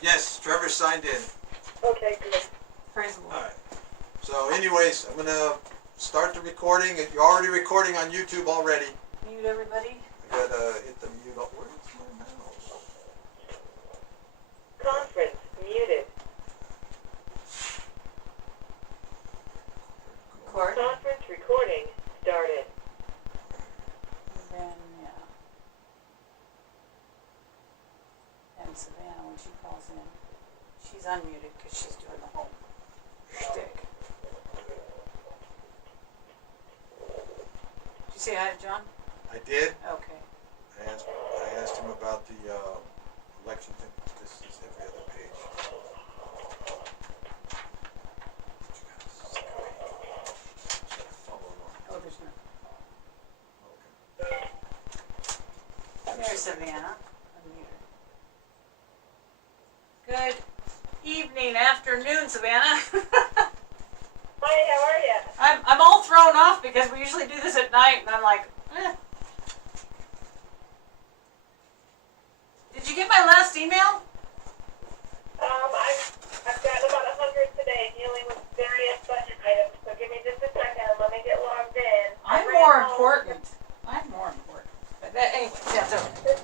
Yes, Trevor signed in. Okay, good. Praise the Lord. Alright. So anyways, I'm gonna start the recording. You're already recording on YouTube already. Mute everybody. I gotta hit the mute. Where's my mouse? Conference muted. Record. Conference recording started. And then, yeah. And Savannah, when she calls in, she's unmuted because she's doing the whole shtick. Did you say hi to John? I did. Okay. I asked him about the election thing. This is every other page. Follow along. Oh, there's no. Okay. There's Savannah. Unmuted. Good evening, afternoon, Savannah. Hi, how are you? I'm all thrown off because we usually do this at night, and I'm like, eh. Did you get my last email? I've gotten about 100 today dealing with various budget items, so give me just a second and let me get logged in. I'm more important. I'm more important. But anyway, that's okay.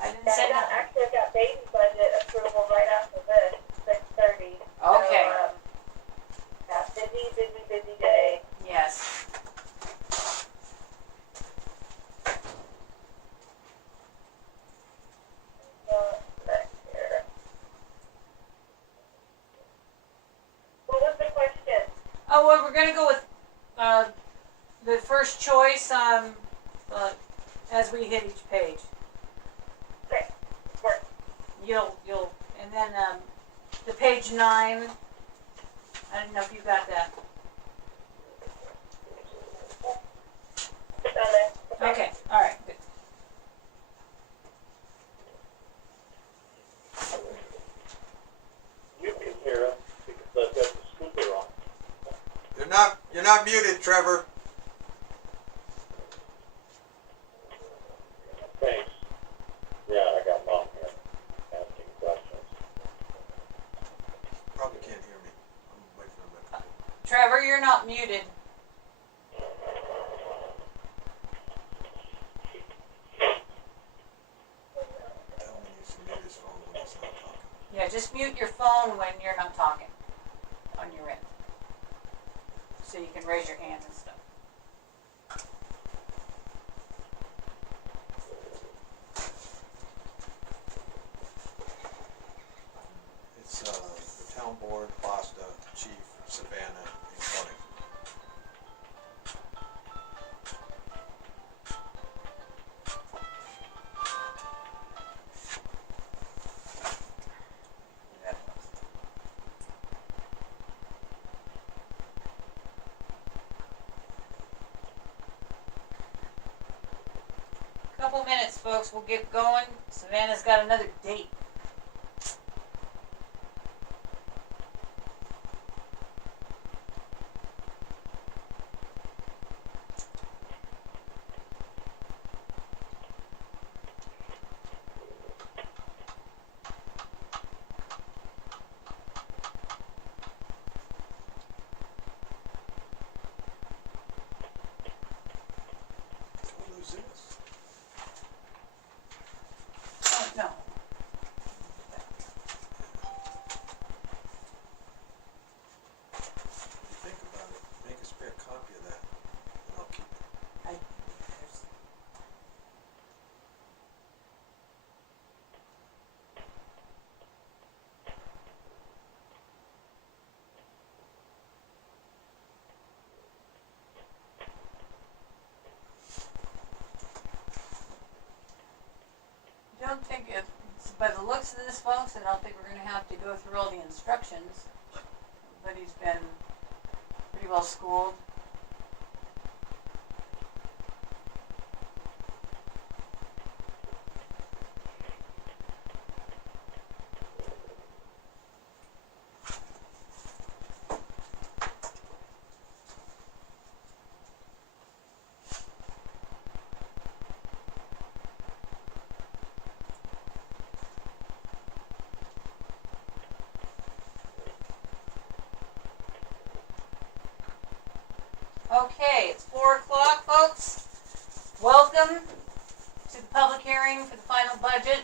I didn't say nothing. Actually, I've got baby budget approval right after this, 6:30. Okay. So, yeah, busy day. Yes. Next here. What was the question? Oh, well, we're gonna go with the first choice as we hit each page. Okay, work. And then the page 9. I didn't know if you got that. It's on there. Okay. All right. Good. You can hear us because I've got the speaker on. You're not muted, Trevor. Thanks. Yeah, I got mom here asking questions. Probably can't hear me. I'm away from the mic. Trevor, you're not muted. Tell him he needs to mute his phone when he's not talking. Yeah, just mute your phone when you're not talking on your end, so you can raise your hand and stuff. It's the town board, Basta, chief, Savannah, and Connie. Couple minutes, folks. We'll get going. Savannah's got another date. Don't lose this. Oh, no. Think about it. Make a spare copy of that, and I'll keep it. There's- I don't think by the looks of this, folks, I don't think we're going to have to go through all the instructions. Everybody's been pretty well schooled. Okay, it's 4 o'clock, folks. Welcome to the public hearing for the final budget.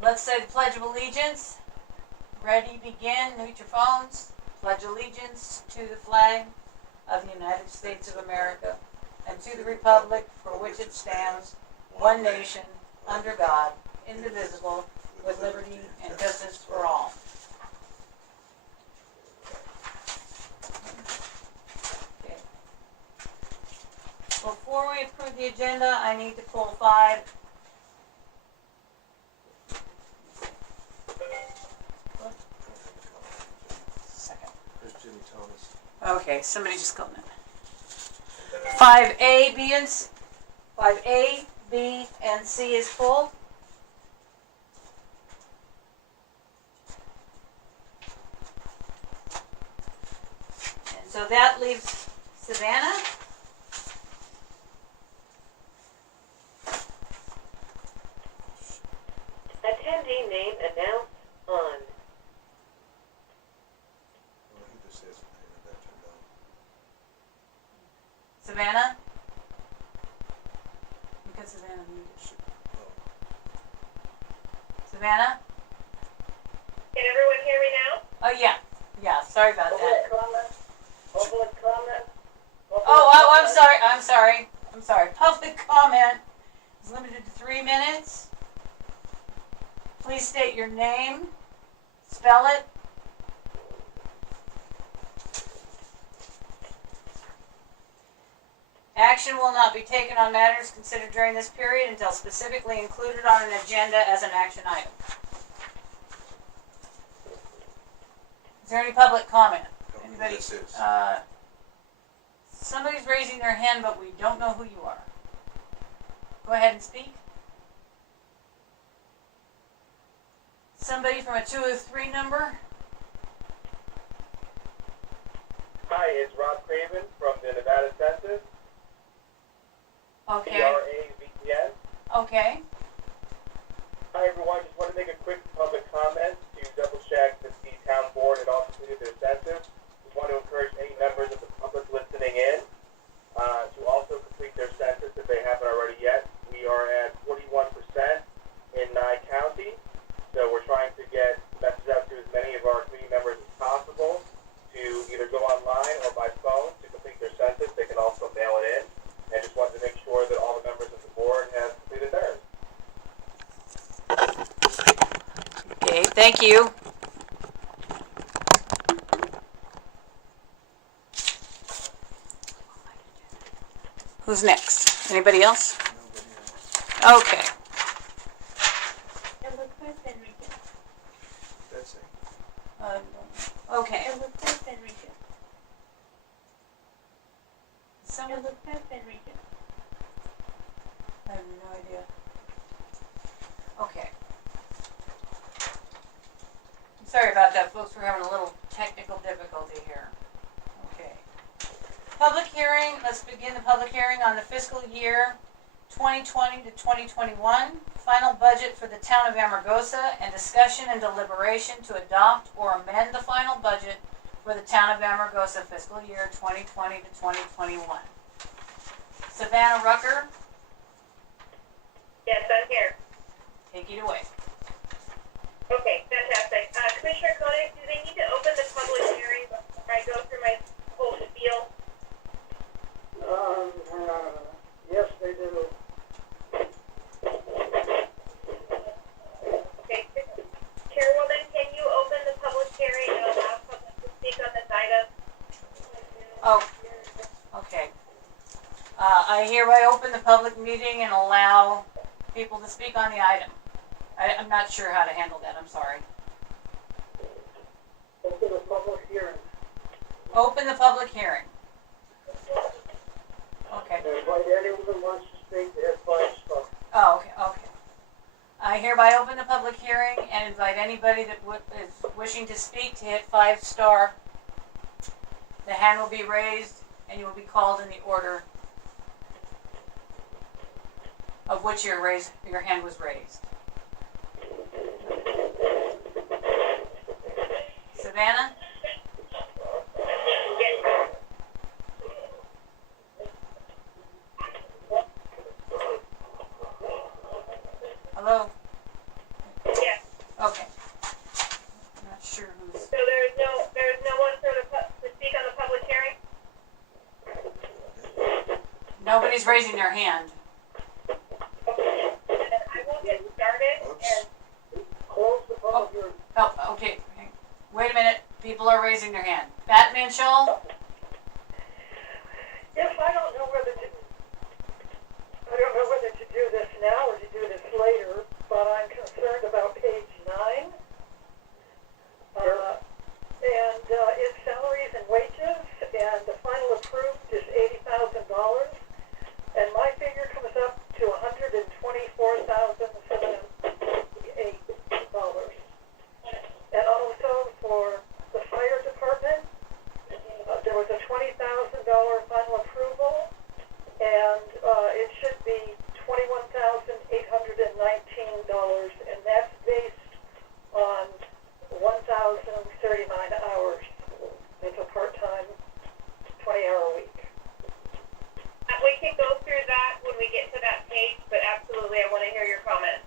Let's say the Pledge of Allegiance. Ready, begin, mute your phones. Pledge allegiance to the flag of the United States of America and to the republic for which it stands, one nation, under God, indivisible, with liberty and justice for all. Okay. Before we approve the agenda, I need to pull 5. Second. There's Jimmy Thomas. Okay, somebody just called in. 5A, B, and C is full. And so that leaves Savannah. Attendee name announced on. Well, he just says his name and that turned on. Savannah? Because Savannah muted. Oh. Savannah? Can everyone hear me now? Oh, yeah. Yeah, sorry about that. Public comment? Public comment? Oh, I'm sorry. Public comment is limited to 3 minutes. Please state your name, spell it. Action will not be taken on matters considered during this period until specifically included on an agenda as an action item. Is there any public comment? Don't know who Anybody? this is. Somebody's raising their hand, but we don't know who you are. Go ahead and speak. Somebody from a 203 number? Hi, it's Rob Craven from the Nevada Census, Okay. CRAVTN. Okay. Hi everyone, just want to make a quick public comment to double check that the town board had all completed their census. Just want to encourage any members of the public listening in to also complete their census if they haven't already yet. We are at 41% in Nye County, so we're trying to get messages out to as many of our community members as possible to either go online or by phone to complete their census. They can also mail it in. And just wanted to make sure that all the members of the board have completed theirs. Okay, thank you. Who's next? Anybody else? Nobody else. Okay. Elizabeth Enriquez. That's it. Okay. Elizabeth Enriquez. Someone, Elizabeth Enriquez. I have no idea. Okay. I'm sorry about that, folks. We're having a little technical difficulty here. Okay. Public hearing. Let's begin the public hearing on the fiscal year 2020 to 2021 final budget for the town of Amargosa and discussion and deliberation to adopt or amend the final budget for the town of Amargosa fiscal year 2020 to 2021. Savannah Rucker, Yes, I'm here. take it away. Okay, fantastic. Commissioner Koenig, do they need to open the public hearing before I go through my whole spiel? Yes, they do. Okay, Chairwoman, can you open the public hearing and allow public to speak on this item? Oh, okay. I hereby open the public meeting and allow people to speak on the item. I'm not sure how to handle that, I'm sorry. Open the public hearing. Open the public hearing. Okay. Invite anyone who wants to speak to his voice. Oh, okay. I hereby open the public hearing and invite anybody that is wishing to speak to hit 5-star. The hand will be raised and you will be called in the order of which your hand was raised. Savannah? Okay. I'm not sure who's, So there's no one to speak on the public hearing? nobody's raising their hand. Okay. Then I will get started Oops. and Close the public hearing. Oh, okay. Wait a minute. People are raising their hand. Batman Shoal? Yes, I don't know whether to do this now or to do this later, but I'm concerned about page 9. It's salaries and wages, and the final approved is $80,000, and my figure comes up to $124,758. And also for the fire department, there was a $20,000 final approval, and it should be $21,819, and that's based on 1,039 hours. It's a part-time, 20-hour week. we can go through that when we get to that page, but absolutely I want to hear your comments.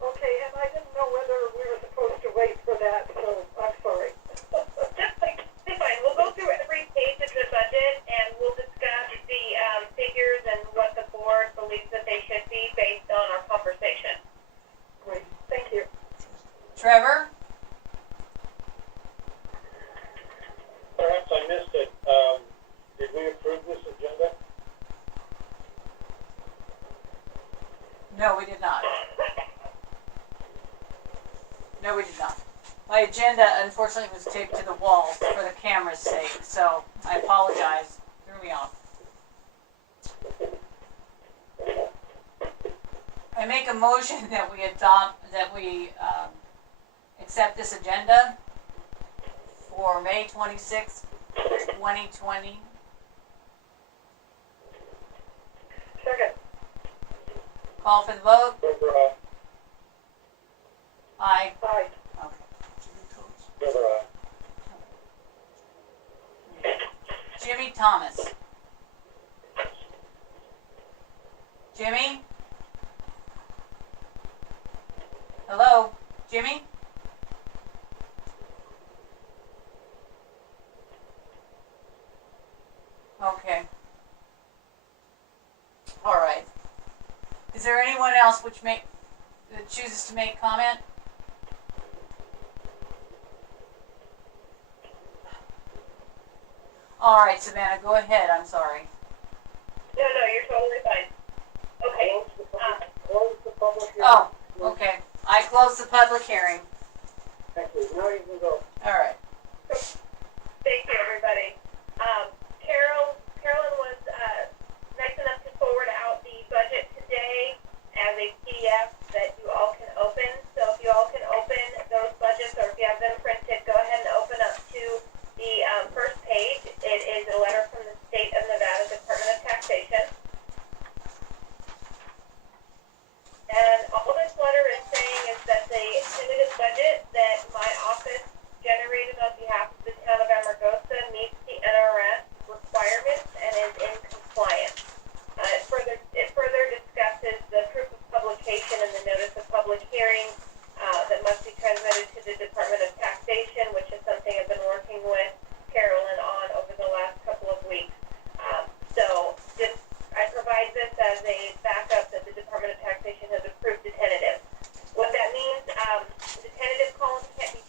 Okay, and I didn't know whether we were supposed to wait for that, so I'm sorry. Just like, it's fine. We'll go through every page of the budget and we'll discuss the figures and what the board believes that they should be based on our conversation. Great, thank you. Trevor? Perhaps I missed it. Did we approve this agenda? No, we did not. No, we did not. My agenda unfortunately was taped to the wall for the camera's sake, so I apologize. Threw me off. I make a motion that we accept this agenda for May 26th, 2020. Second. Call for the vote. Silver, Aye. Aye. Okay. Silver, Jimmy Thomas. Jimmy? Hello? Jimmy? Okay. All right. Is there anyone else that chooses to make comment? All right, Savannah, go ahead. I'm sorry. No, you're totally fine. Okay. Close the public hearing. Oh, okay. I close the public hearing. Thank you, now you can go. All right. Thank you, everybody. Carolyn was nice enough to forward out the budget today as a PDF that you all can open. So if you all can open those budgets, or if you have them printed, go ahead and open up to the first page. It is a letter from the State of Nevada Department of Taxation. And all this letter is saying is that the tentative budget that my office generated on behalf of the town of Amargosa meets the NRS requirements and is in compliance. It further discusses the proof of publication and the notice of public hearing that must be transmitted to the Department of Taxation, which is something I've been working with Carolyn on over the last couple of weeks. I provide this as a backup that the Department of Taxation has approved the tentative. What that means, the tentative column can't be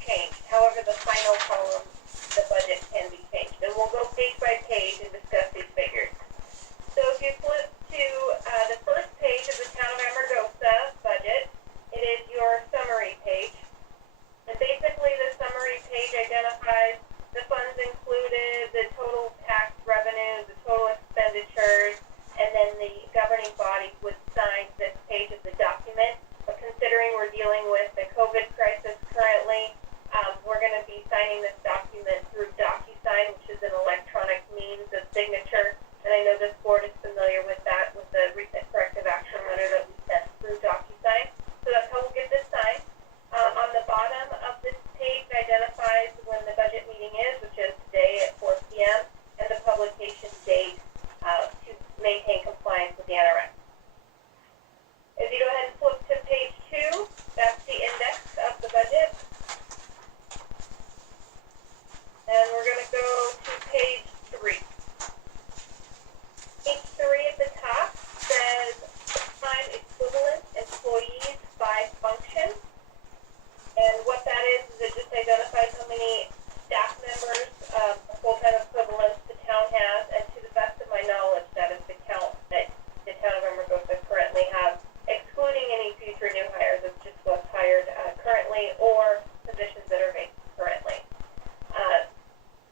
currently or positions that are vacant currently.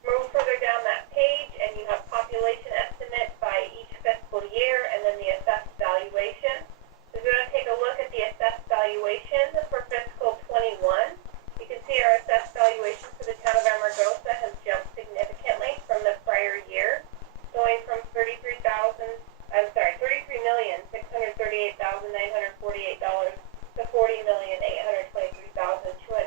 Move further down that page and you have population estimates by each fiscal year and then the assessed valuation. So if you're going to take a look at the assessed valuation for fiscal 21, you can see our assessed valuation for the town of Amargosa has jumped significantly from the prior year, going from $33,638,948 to $40,823,200.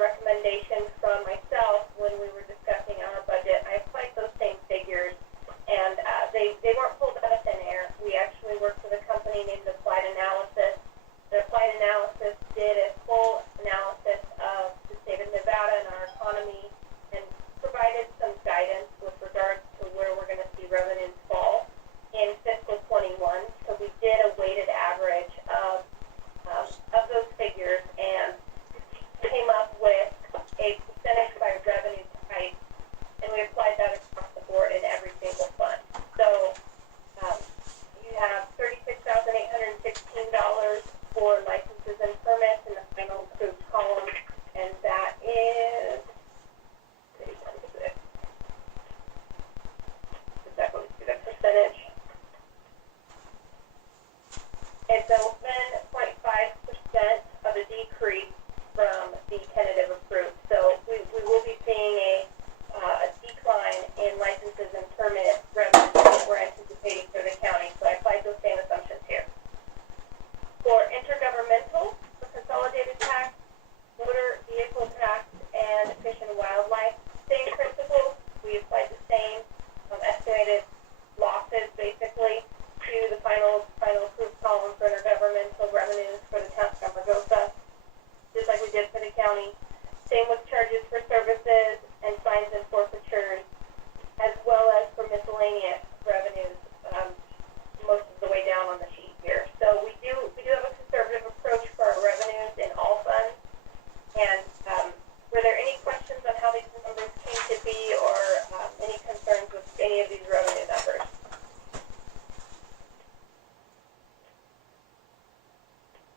recommendation from myself when we were discussing our budget. I applied those same figures, and they weren't pulled out of thin air. We actually worked with a company named Applied Analysis. The Applied Analysis did a full analysis of the state of Nevada and our economy and provided some guidance with regards to where we're going to see revenues fall in fiscal 21. So we did a weighted average of those figures and came up with a percentage by revenue type, and we applied that across the board in every single fund. So you have $36,816 for licenses and permits in the final approved column, and that is 31.6. Is that going to be the percentage? It's 11.5% of a decrease from the tentative approved. So we will be seeing a decline in licenses and permit revenue that we're anticipating for the county. So I applied those same assumptions here. For intergovernmental, for consolidated tax, motor vehicle tax, and fish and wildlife, same principles. We applied the same estimated losses basically to the final approved column for intergovernmental revenues for the town of Amargosa, just like we did for the county. Same with charges for services and fines and forfeitures, as well as for miscellaneous revenues, most of the way down on the sheet here. So we do have a conservative approach for our revenues in all funds. And were there any questions on how these numbers came to be, or any concerns with any of these revenue numbers?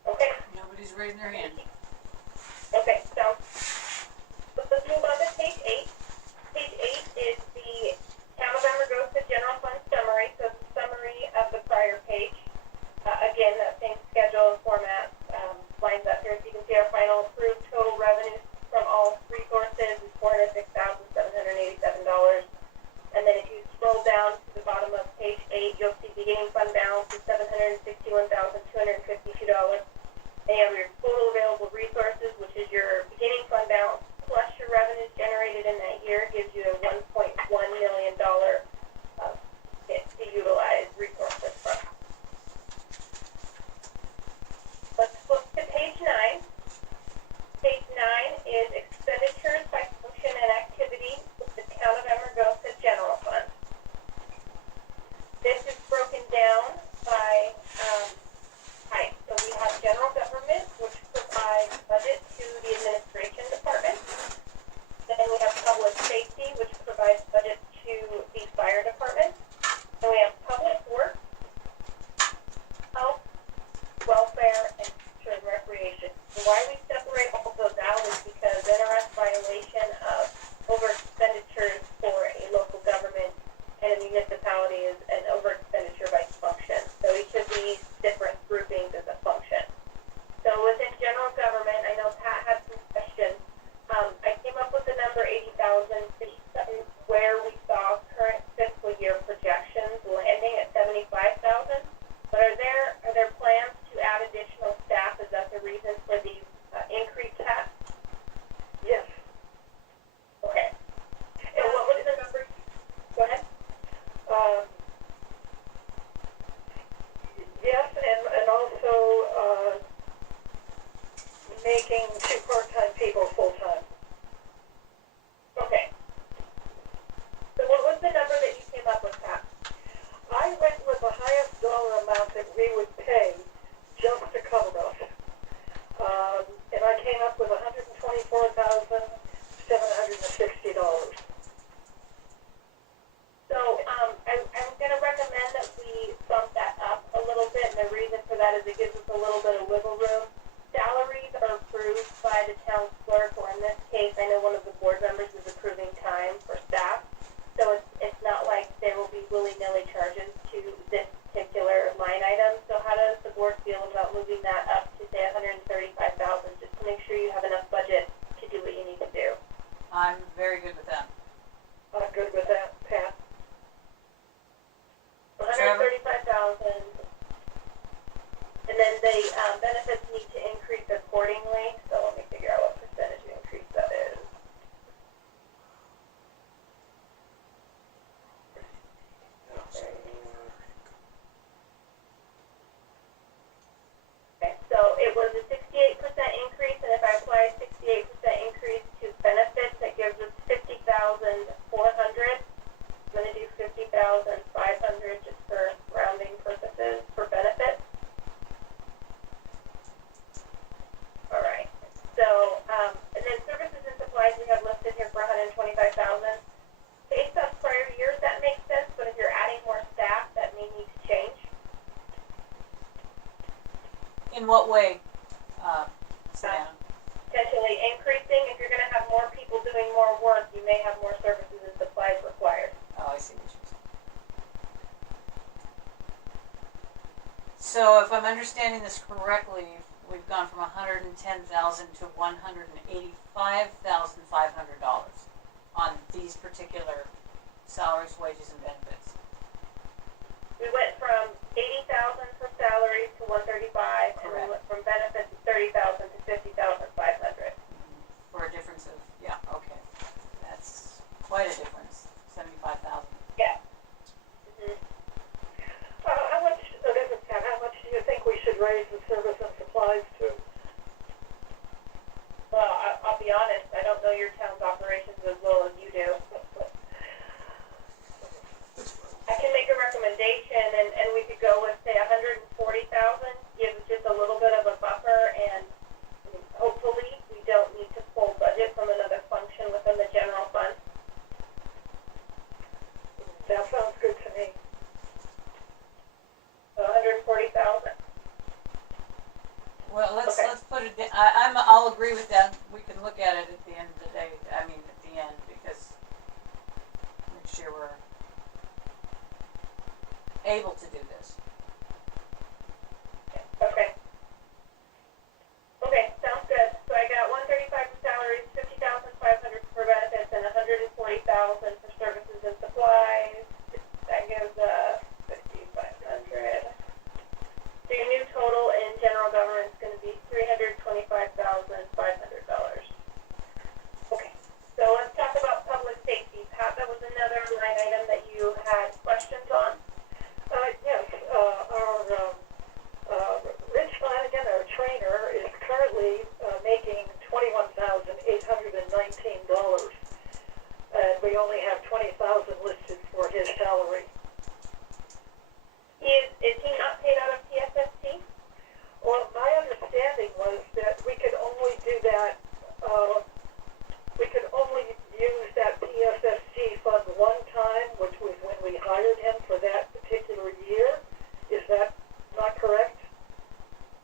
Okay. Nobody's raising their hand. Okay, so let's move on to page 8. Page 8 is the Town of Amargosa General Fund Summary, so it's a summary of the prior page. Again, that same schedule and format lines up here. So you can see our final approved total revenues from all three sources is $406,787. And then if you scroll down to the bottom of page 8, you'll see beginning fund balance is $761,252. And you have your total available resources, which is your beginning fund balance plus your revenues generated in that year, gives you a $1.1 million hit to utilize resources from. Let's flip to page 9. Page 9 is expenditures by function and activity with the Town of Amargosa General Fund. This is broken down by type. So we have general government, which provides budget to the administration department. Then we have public safety, which provides budget to the fire department. Then we have public works, health, welfare, and culture and recreation. So why we separate all of those out is because NRS violation of over expenditures for a local government and a municipality is an over expenditure by function. So each of these different groupings is a function. So within general government, I know Pat had some questions. I came up with the number 80,000 where we saw current fiscal year projections landing at 75,000. But are there plans to add additional staff? Is that the reason for the increased tax? Yes. Okay. And what was the number? Go ahead. Yes, and also making 2 part-time people full-time. Okay. So what was the number that you came up with, Pat? I went with the highest dollar amount that we would pay just to cover us. And I came up with $124,760. So I'm going to recommend that we bump that up a little bit, and the reason for that is it gives us a little bit of wiggle room. Salaries are approved by the town clerk, or in this case, I know one of the board members is approving time for staff. So it's not like there will be willy-nilly charges to this particular line item. So how does the board feel about moving that up to say $135,000, just to make sure you have enough budget to do what you need to do? I'm very good with that. I'm good with that, Pat. $135,000. And then the benefits need to increase accordingly. So let me figure out what percentage we increase that. In what way, Savannah? Potentially increasing, if you're gonna have more people doing more work, you may have more services and supplies required. Oh, I see what you're saying. So if I'm understanding this correctly, we've gone from $110,000 to $185,500 on these particular salaries, wages, and benefits. We went from 80,000 for salaries to 135, and we Correct. went from benefits of 30,000 to 50,500. For a difference of, yeah, okay. That's quite a difference, 75,000. Yeah. How much, this is Pat, how much do you think we should raise the service and supplies to? Well, I'll be honest, I don't know your town's operations as well as you do. I can make a recommendation, and we could go with, say, 140,000, give just a little bit of a buffer, and hopefully we don't need to pull budget from another function within the general fund. That sounds good to me. So 140,000. Well, let's Okay. put it. I'll agree with that. We can look at it at the end of the day. I mean, at the end, because make sure we're able to do this. Okay. Okay, sounds good. So I got 135 for salaries, 50,500 for benefits, and 140,000 for services and supplies. That gives 5,500. So your new total in general government is going to be $325,500. Okay. So let's talk about public safety. Pat, that was another line item that you had questions on. Yes, Rich Flanagan, our trainer, is currently making $21,819, and we only have $20,000 listed for his salary. Is he not paid out of TSST? Well, my understanding was that we could only do that, we could only use that PSST fund one time, which was when we hired him for that particular year. Is that not correct?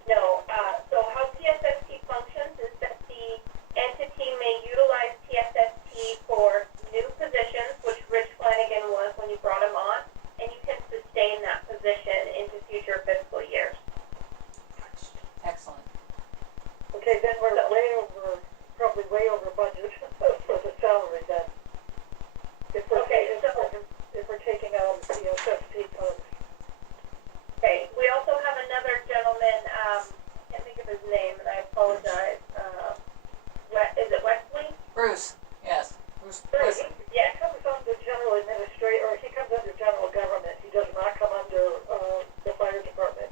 No. So how TSST functions is that the entity may utilize TSST for new positions, which Rich Flanagan was when you brought him on, and you can sustain that position into future fiscal years. Excellent. Okay, then we're probably way over budget for the salary then. If we're, Okay, if we're taking out the PSST funds. Okay. We also have another gentleman, can't think of his name, and I apologize. Is it Wesley? Bruce. Yes. Bruce. Bruce. Listen. Yeah. He comes under general administrator, or he comes under general government. He does not come under the fire department.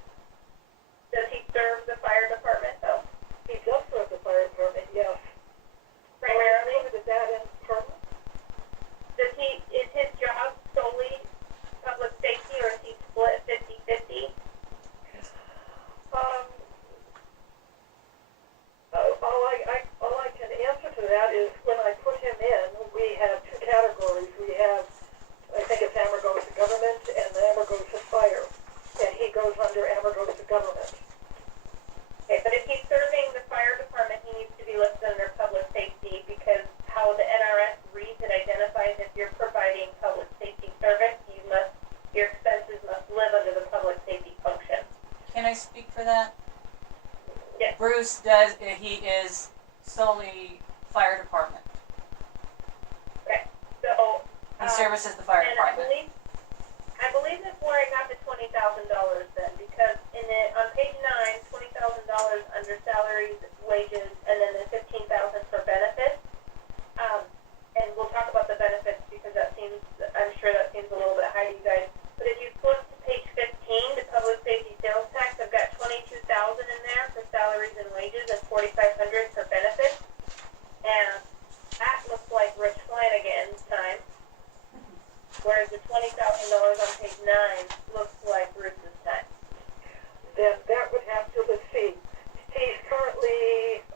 Does he serve the fire department though? He does serve the fire department, yes. Primarily? Is that in pardon? Is his job solely public safety, or is he split 50-50? All I can answer to that is when I put him in, we have two categories. We have, I think it's Amargosa government and Amargosa fire, and he goes under Amargosa government. Okay, but if he's serving the fire department, he needs to be listed under public safety, because how the NRS reads and identifies if you're providing public safety service, your expenses must live under the public safety function. Can I speak for that? Yes. Bruce does. He is solely fire department. Okay, so. He services the fire And department. I believe that's where I got the $20,000 then, because on page 9, $20,000 under salaries, wages, and then the $15,000 for benefits. And we'll talk about the benefits because I'm sure that seems a little bit high to you guys. But if you flip to page 15, the public safety sales tax, I've got $22,000 in there for salaries and wages and $4,500 for benefits. And that looks like Rich Flanagan's time. Whereas the $20,000 on page 9 looks like Bruce's time. Then that would have to, let's see, he's currently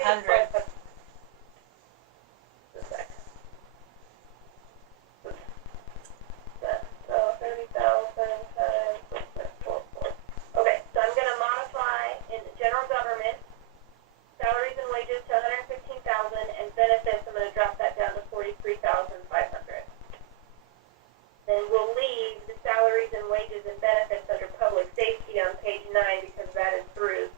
500. So 30,000 times 6.44. Okay, so I'm gonna modify in the general government, salaries and wages to 115,000 and benefits, I'm gonna drop that down to 43,500. Then we'll leave the salaries and wages and benefits under public safety on page 9 because that is through.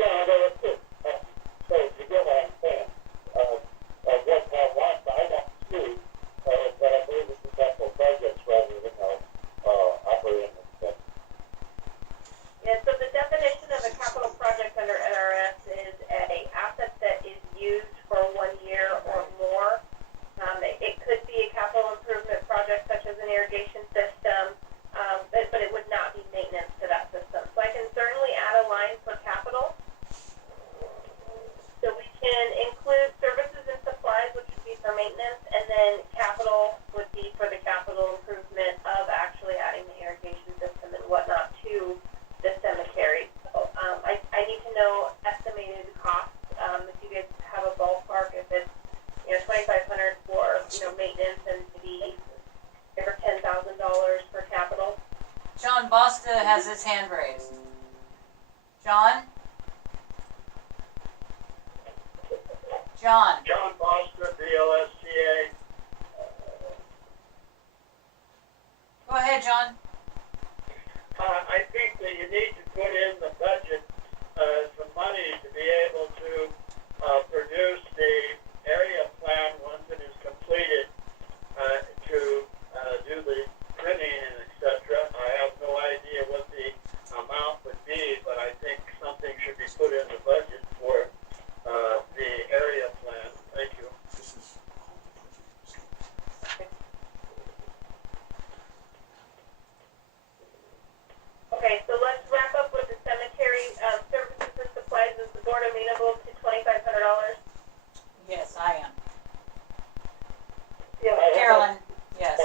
Yeah, no, it's good. So you get what I'm saying. What I want to see, but I believe it's the capital budgets rather than, operating expenses. Yeah, so the definition of a capital project under NRS is a asset that is used for 1 year or more. It could be a capital improvement project such as an irrigation system, but it would not be maintenance to that system. So I can certainly add a line for capital. So we can include services and supplies, which would be for maintenance, and then capital would be for the capital improvement of actually adding the irrigation system and whatnot to the cemetery. So, I need to know estimated costs, if you guys have a ballpark, if it's, $2,500 for, maintenance and maybe over $10,000 for capital. John Bosta has his hand raised. John? John? John Foster, BLSTA. Go ahead, John. I think that you need to put in the budget, some money to be able to, produce the area plan once it is completed, to, do the printing and et cetera. I have no idea what the amount would be, but I think something should be put in the budget for, the area plan. Thank you. This is all the budget. Okay, so let's wrap up with the cemetery, services and supplies. Is the board amenable to $2,500? Yes, I am. Yeah, Carolyn? Yes.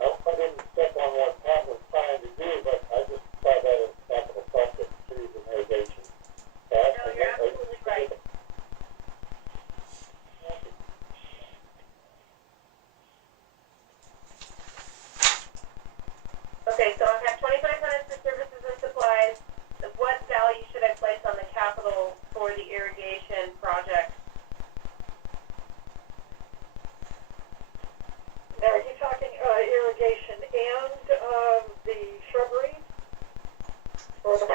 I didn't step on what Pat was trying to do, but I just saw that as capital project trees and irrigation. Pat, No, you're absolutely right. Okay, so I have $2,500 for services and supplies. What value should I place on the capital for the irrigation project? now are you talking, irrigation and, the shrubbery? Or the,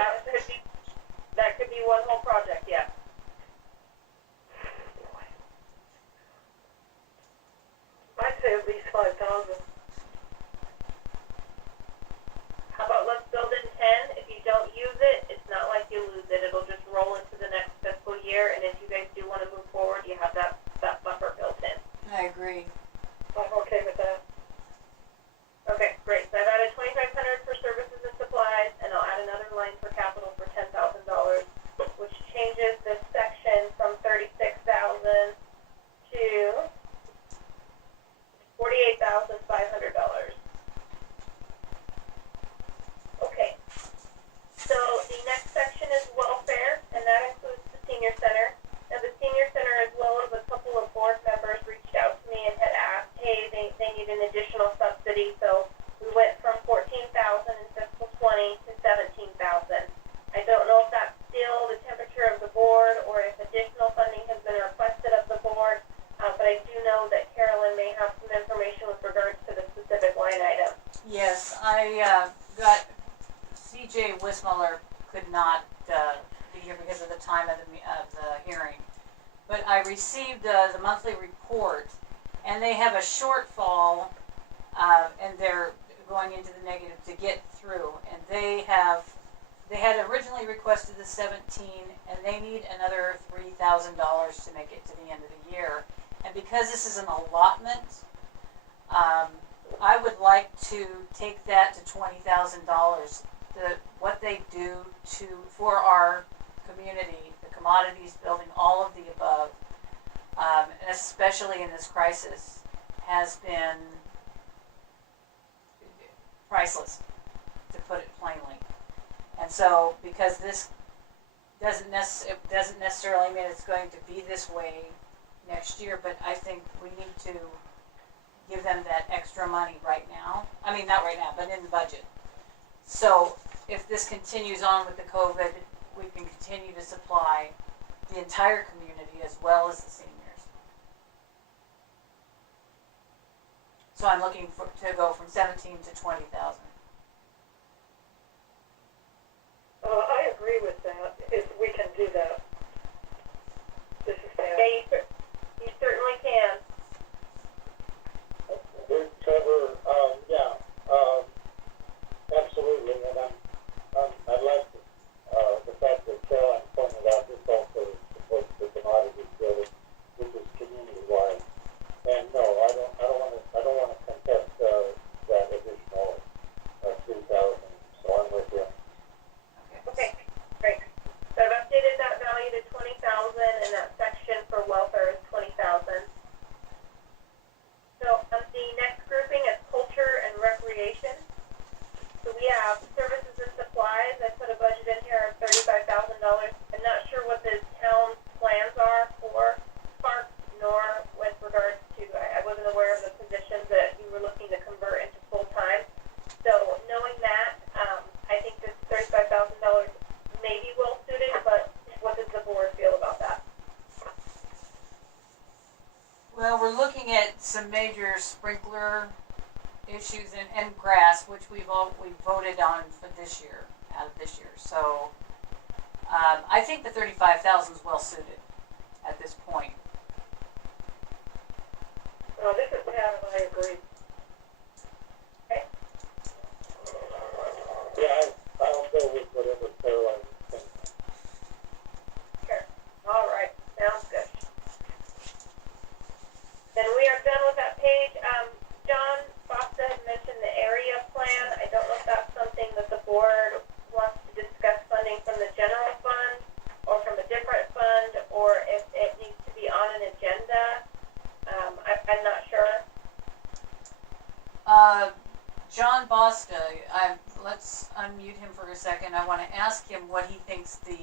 That could be one whole project, yeah. I'd say at least 5,000. How about let's build in 10? If you don't use it, it's not like you lose it. It'll just roll into the next fiscal year, and if you guys do want to move forward, you have that buffer built in. I agree. I'm okay with that. Okay, great. So I've added $2,500 for services and supplies, and I'll add another line for capital for $10,000, which changes this section from $36,000 to $48,500. Okay. So the next section is welfare, and that includes the senior center. Now, the senior center, as well as a couple of board members, reached out to me and had asked, hey, they need an additional subsidy. So we went from $14,000 in fiscal 20 to $17,000. I don't know if that's still the temperature of the board or if additional funding has been requested of the board, but I do know that Carolyn may have some information with regards to the specific line item. Yes, I got CJ Wismuller could not be here because of the time of the hearing, but I received the monthly report, and they have a shortfall, and they're going into the negative to get through, and they had originally requested the 17, and they need another $3,000 to make it to the end of the year, and because this is an allotment, I would like to take that to $20,000. What they do for our community, the commodities building, all of the above, and especially in this crisis, has been priceless, to put it plainly. And so, because this doesn't necessarily mean it's going to be this way next year, but I think we need to give them that extra money right now. I mean, not right now, but in the budget. So if this continues on with the COVID, we can continue to supply the entire community as well as the seniors. So I'm looking to go from 17 to 20,000. I agree with that, if we can do that. some major sprinkler issues and grass, which we voted on for this year, out of this year. So I think the 35,000 is well suited at this point. This is Pat, and I agree. Yeah, I'll go with whatever Caroline thinks. Sure. All right, sounds good. Then we are done with that page. John Foster had mentioned the area plan. I don't know if that's something that the board wants to discuss funding from the general fund or from a different fund, or if it needs to be on an agenda. I'm not sure. John Bosta, let's unmute him for a second. I want to ask him what he thinks the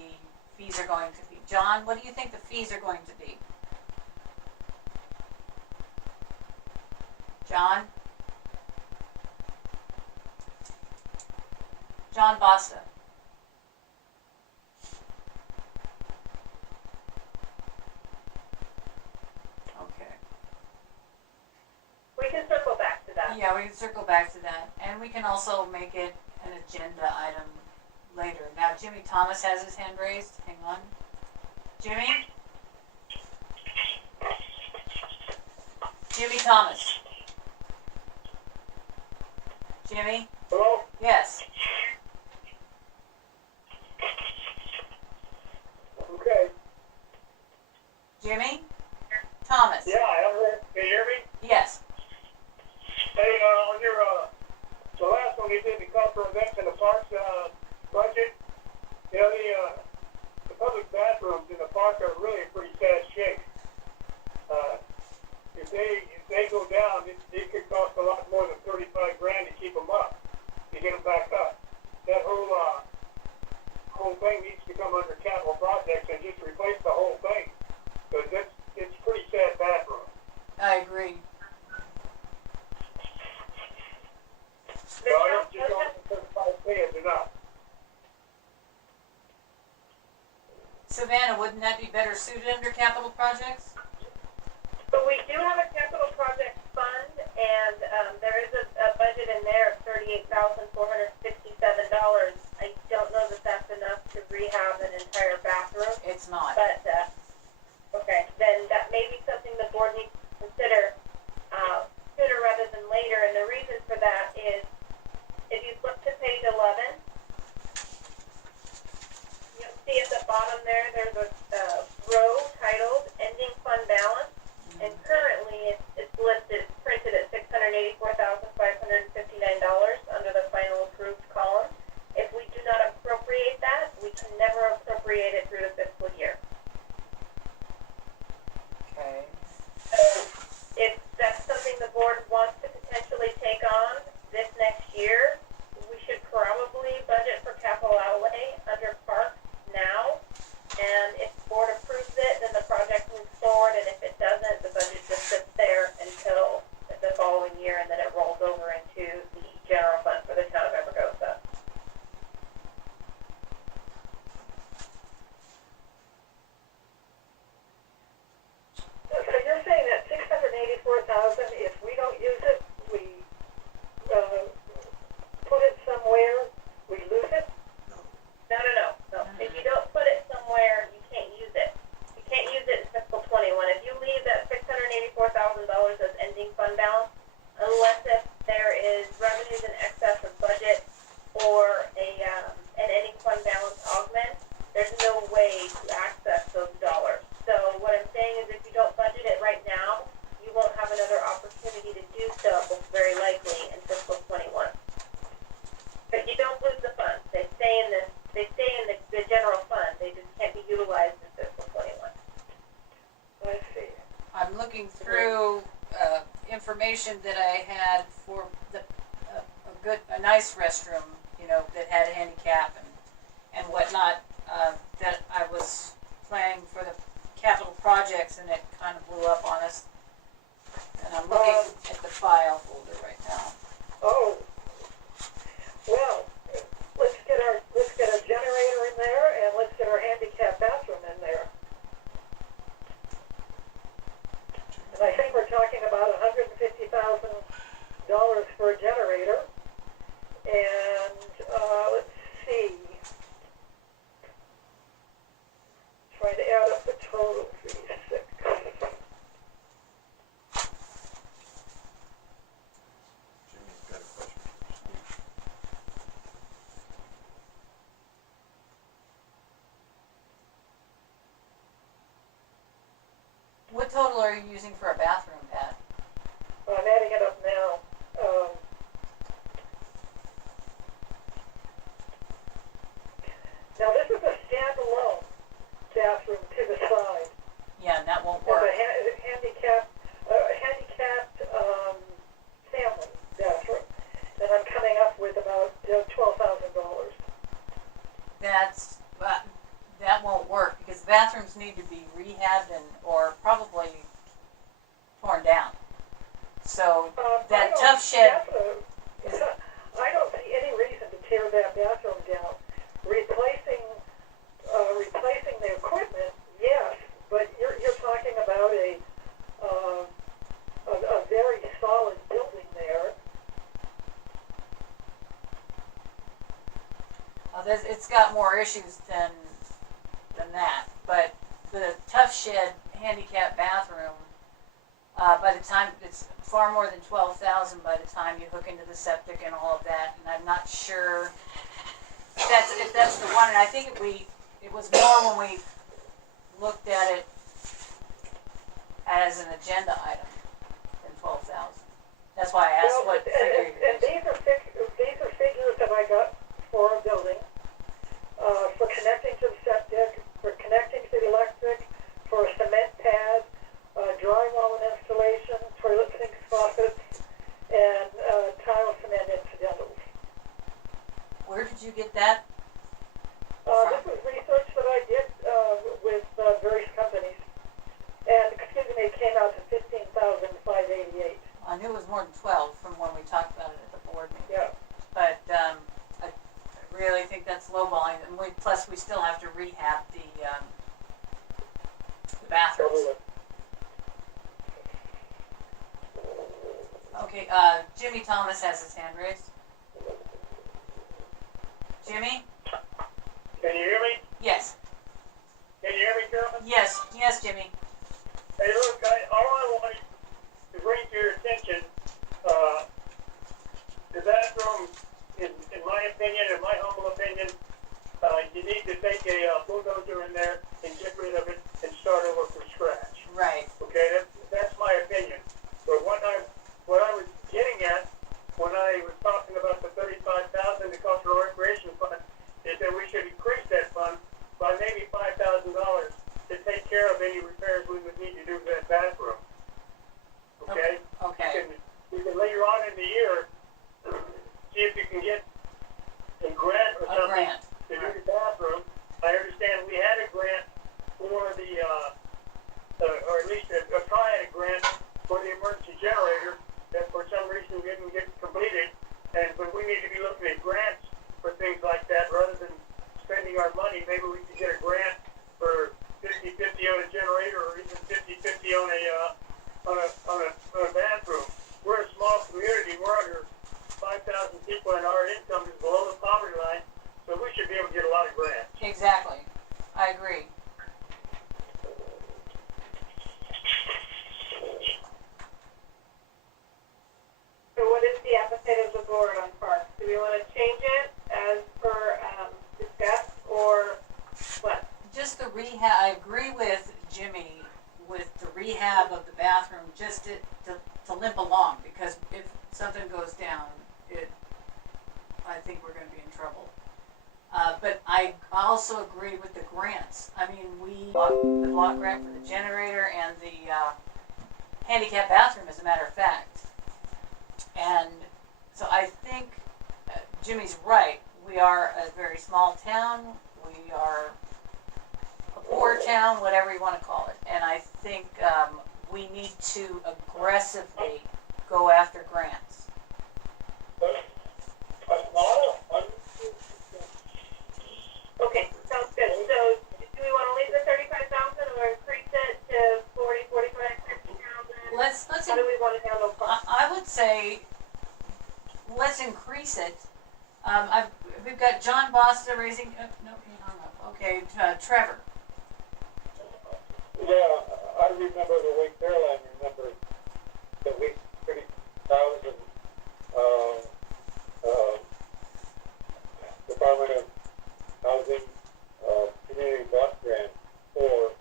fees are going to be. John, what do you think the fees are going to be? John? John Bosta. Okay. We can circle back to that. Yeah, we can circle back to that. And we can also make it an agenda item later. Now, Jimmy Thomas has his hand raised. Hang on. Jimmy? Jimmy Thomas. Jimmy? Hello? Yes. Okay. Jimmy? Thomas? Yeah, can you hear me? Yes. Hey, on your, the last one you did, the cultural events in the parks, budget, you know, the public bathrooms in the park are really in pretty sad shape. If they go down, it could cost a lot more than $35 grand to keep them up, to get them back up. That whole thing needs to come under capital projects and just replace the whole thing, because it's pretty sad bathroom. I agree. So I don't just don't $35 enough. Savannah, wouldn't that be better suited under capital projects? So we do have a capital project fund, and there is a budget in there of $38,467. I don't know that that's enough to rehab an entire bathroom, It's not. but, okay, then that may be something the board needs to consider sooner rather than later, and the reason for that is, if you flip to page 11, you'll see at the bottom there's a row titled Ending Fund Balance. And currently, it's listed, printed at $684,559 under the final approved column. If we do not appropriate that, we can never appropriate it through the fiscal year. Okay. So, if that's something the board wants to potentially take on this next year, we should probably budget for capital outlay under parks now. And if the board approves it, then the project moves forward, and if it doesn't, the budget just sits there until the following year, and then it rolls over into the general fund for the town of Amargosa. So you're saying that 684,000, if we don't use it, we, put it somewhere, we lose it? No. If you don't put it somewhere, you can't use it. You can't use it in fiscal 21. If you leave that $684,000 as ending fund balance, unless if there is revenues in excess of budget or an ending fund balance augment, there's no way to access those dollars. So what I'm saying is, if you don't budget it right now, you won't have another opportunity to do so, very likely in fiscal 21. But you don't lose the funds. They stay in the general fund. They just can't be utilized in fiscal 21. I see. I'm looking through information that I had for a nice restroom, that had a handicap and whatnot, that I was planning for the capital projects, and it kind of blew up on us. And I'm looking at the file folder right now. Oh, well, let's get a generator in there, and let's get our handicap bathroom in there. And I think we're talking about $150,000 What total are you using for a bathroom, Pat? I'm adding it up now. Now this is a standalone bathroom to the side. Yeah, and that won't It's work. a handicapped family bathroom. And I'm coming up with about $12,000. That won't work because bathrooms need to be rehabbed or probably torn down. So that tough shed. I don't see any reason to tear that bathroom down. Replacing the equipment, yes, but you're talking about a very solid building there. It's got more issues than that, but the tough shed handicap bathroom, by the time it's far more than 12,000 by the time you hook into the septic and all of that, and I'm not sure if that's the one. And I think it was more when we looked at it as an agenda item than 12,000. That's why I asked what figure you And used. these are figures that I got for a building, for connecting to the septic, for connecting to the electric, for a cement pad, drywall and installation, toilet sinks, faucets, and tile cement incidentals. Where did you get that? This was research that I did with various companies, and it came out to $15,588. I knew it was more than 12 from when we talked about it at the board meeting. Yeah. But I really think that's lowballing, and plus we still have to rehab the bathrooms. Okay, Jimmy Thomas has his hand raised. Jimmy? Can you hear me? Yes. Can you hear me, Carolyn? Yes, Jimmy. Hey, look, all I wanted to bring to your attention, the bathroom, in my opinion, in my humble opinion, you need to take a bulldozer in there and get rid of it and start over from scratch. Right. Okay, that's my opinion. But what I was getting at when I was talking about the $35,000, the cultural recreation fund, is that we should increase that fund by maybe $5,000 to take care of any repairs we would need to do to that bathroom. Okay? Okay. You can later on in the year see if you can get a grant or something to do the bathroom. I understand we had a grant for the, or at least a triad grant for the emergency generator that for some reason didn't get completed. But we need to be looking at grants for things like that rather than spending our money. Maybe we could get a grant for 50-50 on a generator or even 50-50 on a bathroom. We're a small community. We're under 5,000 people and our income is below the poverty line, so we should be able to get a lot of grants. Exactly. I agree. So what is the appetite of the board on parks? Do we want to change it as per discussed, or what? Just the rehab, I agree with Jimmy with the rehab of the bathroom, just to limp along, because if something goes down, I think we're going to be in trouble. But I also agree with the grants. I mean, we bought the block grant for the generator and the handicap bathroom, as a matter of fact. And so I think Jimmy's right. We are a very small town. We are a poor town, whatever you want to call it. And I think we need to aggressively go after grants. Okay, sounds good. So do we want to leave the 35,000 or increase it to 40, 45, 50,000? How do we want to handle parks? I would say let's increase it. We've got John Boston raising. No, he hung up. Okay, Trevor. Yeah, I remember the way Caroline remembered that we 30,000 Department of Housing community block grant for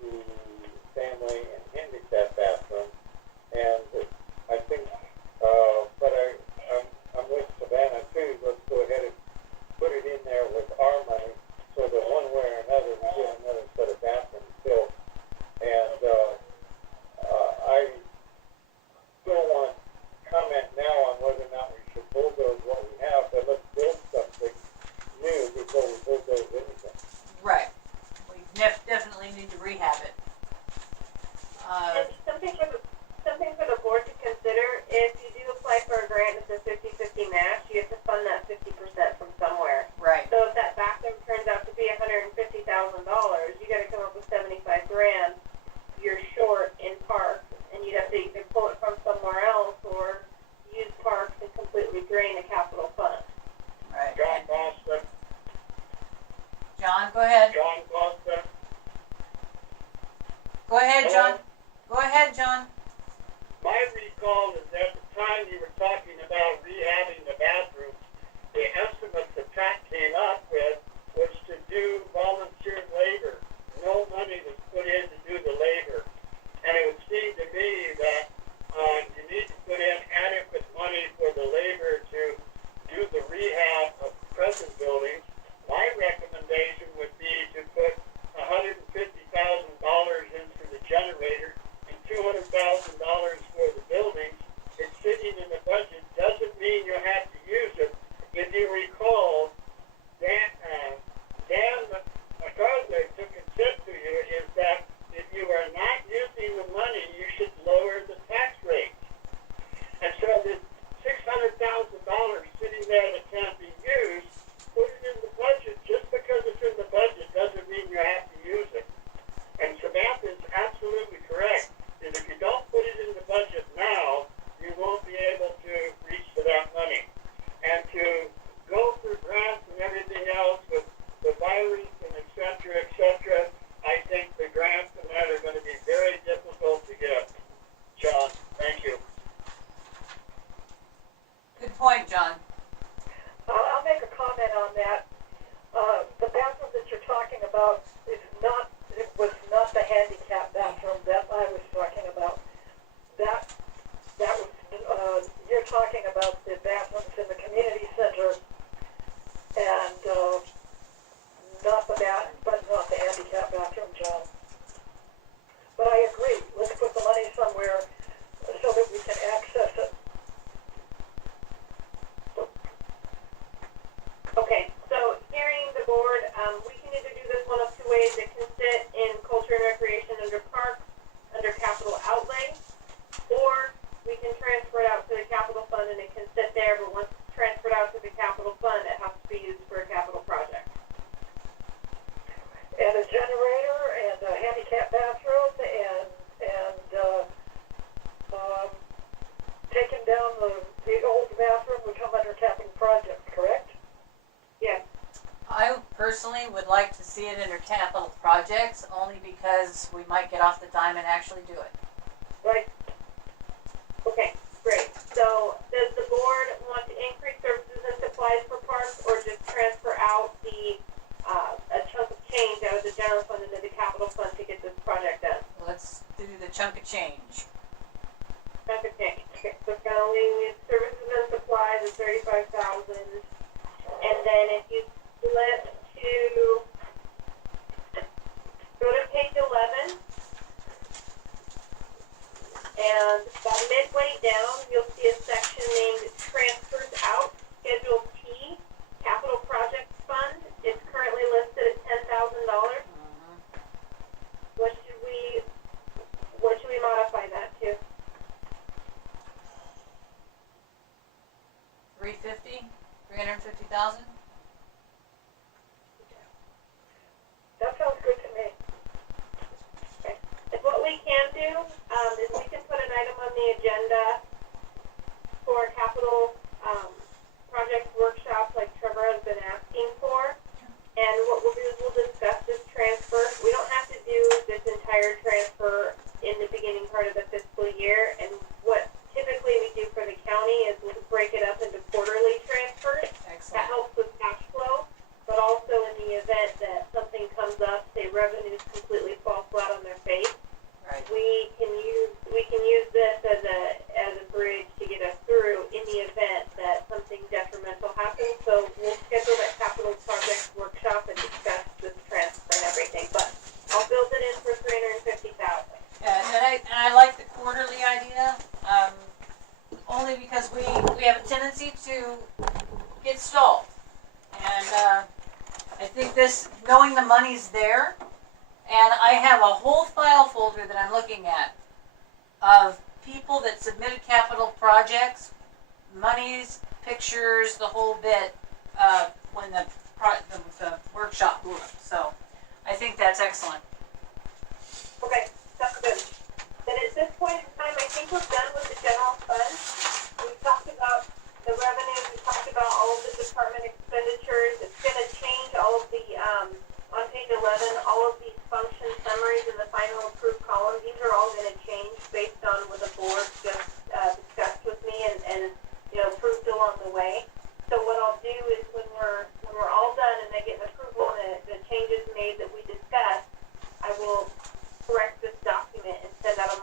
the family and Go ahead, John. Go ahead, John. My recall is at the time you were talking about rehabbing the bathrooms, the estimates that Pat came up with was to do volunteer labor. No money was put in to do the labor. And it would seem to me that you need to put in adequate money for the labor to do the rehab of present buildings. My recommendation would be to put $150,000 in for the generator and $200,000 for the buildings. It's sitting in the budget. Doesn't mean you have to use it. If you recall, Dan Amargosa took a tip to you is that if you are not using the money, you should lower the tax rate. And so this $600,000 sitting there that can't be used, put it in the budget. Just because it's in the budget doesn't mean you have to use it. And Samantha is absolutely correct. Is if you don't put it in the budget now, you won't be able to reach for that money. And to go for grants and everything else with the virus and et cetera, I think the grants and that are going to be very difficult to get. John, thank you. Good point, John. I'll make a comment on that. The bathroom that you're talking about it was not the handicap bathroom that I was talking about. That was, you're talking about the bathrooms in the community center and, not the handicap bathroom, John. But I agree, let's put the money somewhere so that we can access it. Okay, so hearing the board, we can either do this one of two ways. It can sit in culture and recreation under parks, under capital outlay, or we can transfer it out to the capital fund and it can sit there, but once it's transferred out to the capital fund, it has to be used for a capital project. And a generator and a handicap bathroom and taking down the old bathroom would come under capital projects, correct? Yes. I personally would like to see it under capital projects, only because we might get off the dime and actually do it. Right. Okay, great. So does the board want to increase services and supplies for parks or just transfer out a chunk of change out of the general fund into the capital fund to get this project done? Let's do the chunk of change. Chunk of change. Okay, so it's gonna leave services and supplies at 35,000. And then if you flip to go to page 11, and about midway down, you'll see a section named Transfers Out, Schedule T, Capital Projects Fund. It's currently listed at $10,000. What should we modify that to? 350,000. That sounds good to me. Okay. And what we can do is we can put an item on the agenda for a capital project workshop like Trevor has been asking for. And what we'll do is we'll discuss this transfer. We don't have to do this entire transfer in the beginning part of the fiscal year. And what typically we do for the county is we'll break it up into quarterly transfers. That Excellent. helps with cash flow, but also in the event that something comes up, say revenues completely fall flat on their face, Right. we can use this as a bridge to get us through in the event that something detrimental happens. So we'll schedule that capital projects workshop and discuss this transfer and everything. But I'll build it in for 350,000. Yeah, and I like the quarterly idea, only because we have a tendency to get stalled. And I think this, knowing the money's there, and I have a whole file folder that I'm looking at of people that submitted capital projects, monies, pictures, the whole bit, when the workshop blew up. So I think that's excellent. Okay, that's good. Then at this point in time, I think we're done with the general fund. We've talked about the revenues, we talked about all of the department expenditures. It's gonna change all of the, on page 11, all of these function summaries in the final approved column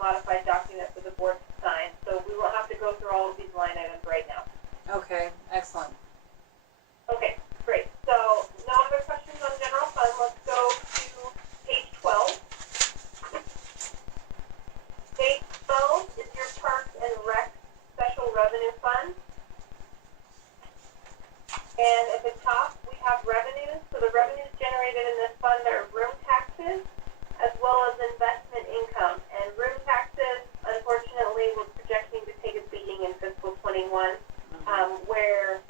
modified document for the board to sign. So we won't have to go through all of these line items right now. Okay, excellent. Okay, great. So no other questions on general fund. Let's go to page 12. Page 12 is your Parks and Rec Special Revenue Fund. And at the top, we have revenues. So the revenues generated in this fund are room taxes as well as investment income. And room taxes, unfortunately, we're projecting to take a beating in fiscal 21, where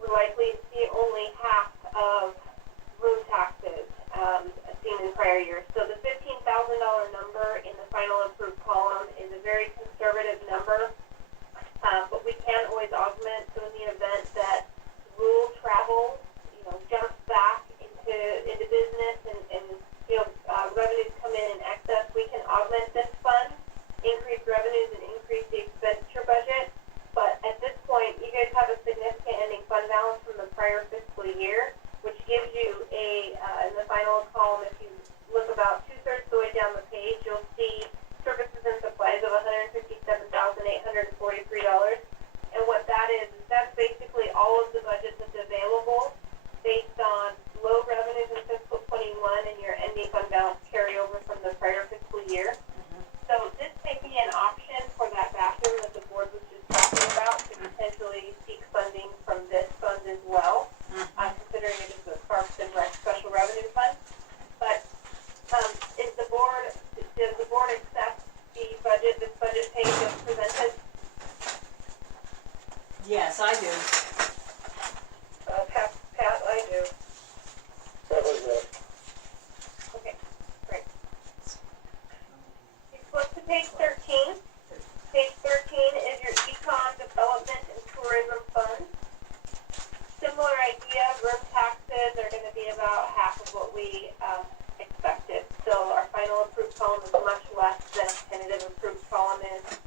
we're likely to see only half of room taxes seen in prior years. So the $15,000 number in the final approved column is a very conservative number, but we can always augment. So in the event that rural travel, jumps back into business and revenues come in excess, we can augment this fund, increase revenues and increase the expenditure budget. But at this point, you guys have a significant ending fund balance from the prior fiscal year, which gives you in the final column, if you look about 2/3 of the way down the page, you'll see services and supplies of $157,843. And what that is that's basically all of the budget that's available based on low revenues in fiscal 21 and your ending fund balance carryover from the prior fiscal year. So this may be an option for that bathroom that the board was just talking about to potentially seek funding from this fund as well, considering it is a Parks and Rec Special Revenue Fund. But does the board accept this budget page as presented? Yes, I do. Pat, I do. That was it. Okay, great. You flip to page 13. Page 13 is your Econ Development and Tourism Fund. Similar idea, room taxes are going to be about half of what we expected. So our final approved column is much less than tentative approved column is.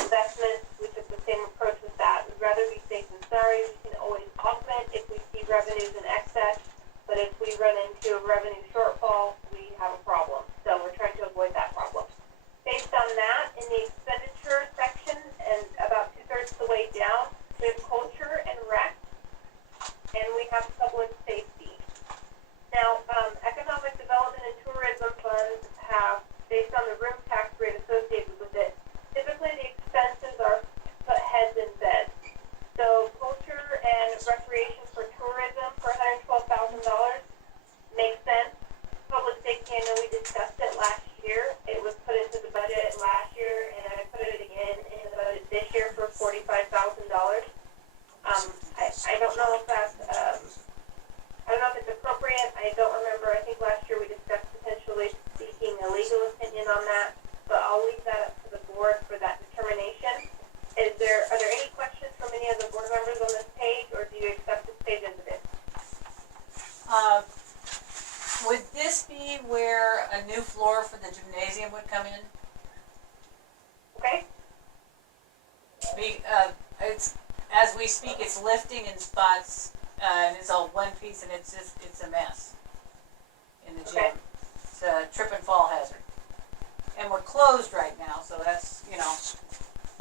Investments, we took the same approach with that. We'd rather be safe than sorry. We can always augment if we see revenues in excess, but if we run into a revenue shortfall, we have a problem. So we're trying to avoid that problem. Based on that, in the expenditure section, and about 2/3 of the way down, we have culture and rec, and we have public safety. Now, economic development and tourism funds have, based on the room tax rate associated with it, typically the expenses are put heads in beds. So culture and recreation for tourism for $112,000 makes sense. Public safety, I know we discussed it last year. It was put into the budget last year, and I put it again in the budget this year for $45,000. I don't know if that's I don't know if it's appropriate. I don't remember. I think last year we discussed potentially seeking a legal opinion on that, but I'll leave that up to the board for that determination. Are there any questions from any of the board members on this page, or do you accept this page as it is? Would this be where a new floor for the gymnasium would come in? Okay? It's, as we speak, it's lifting in spots, and it's all one piece, and it's a mess in the gym. Okay. It's a trip and fall hazard. And we're closed right now, so that's,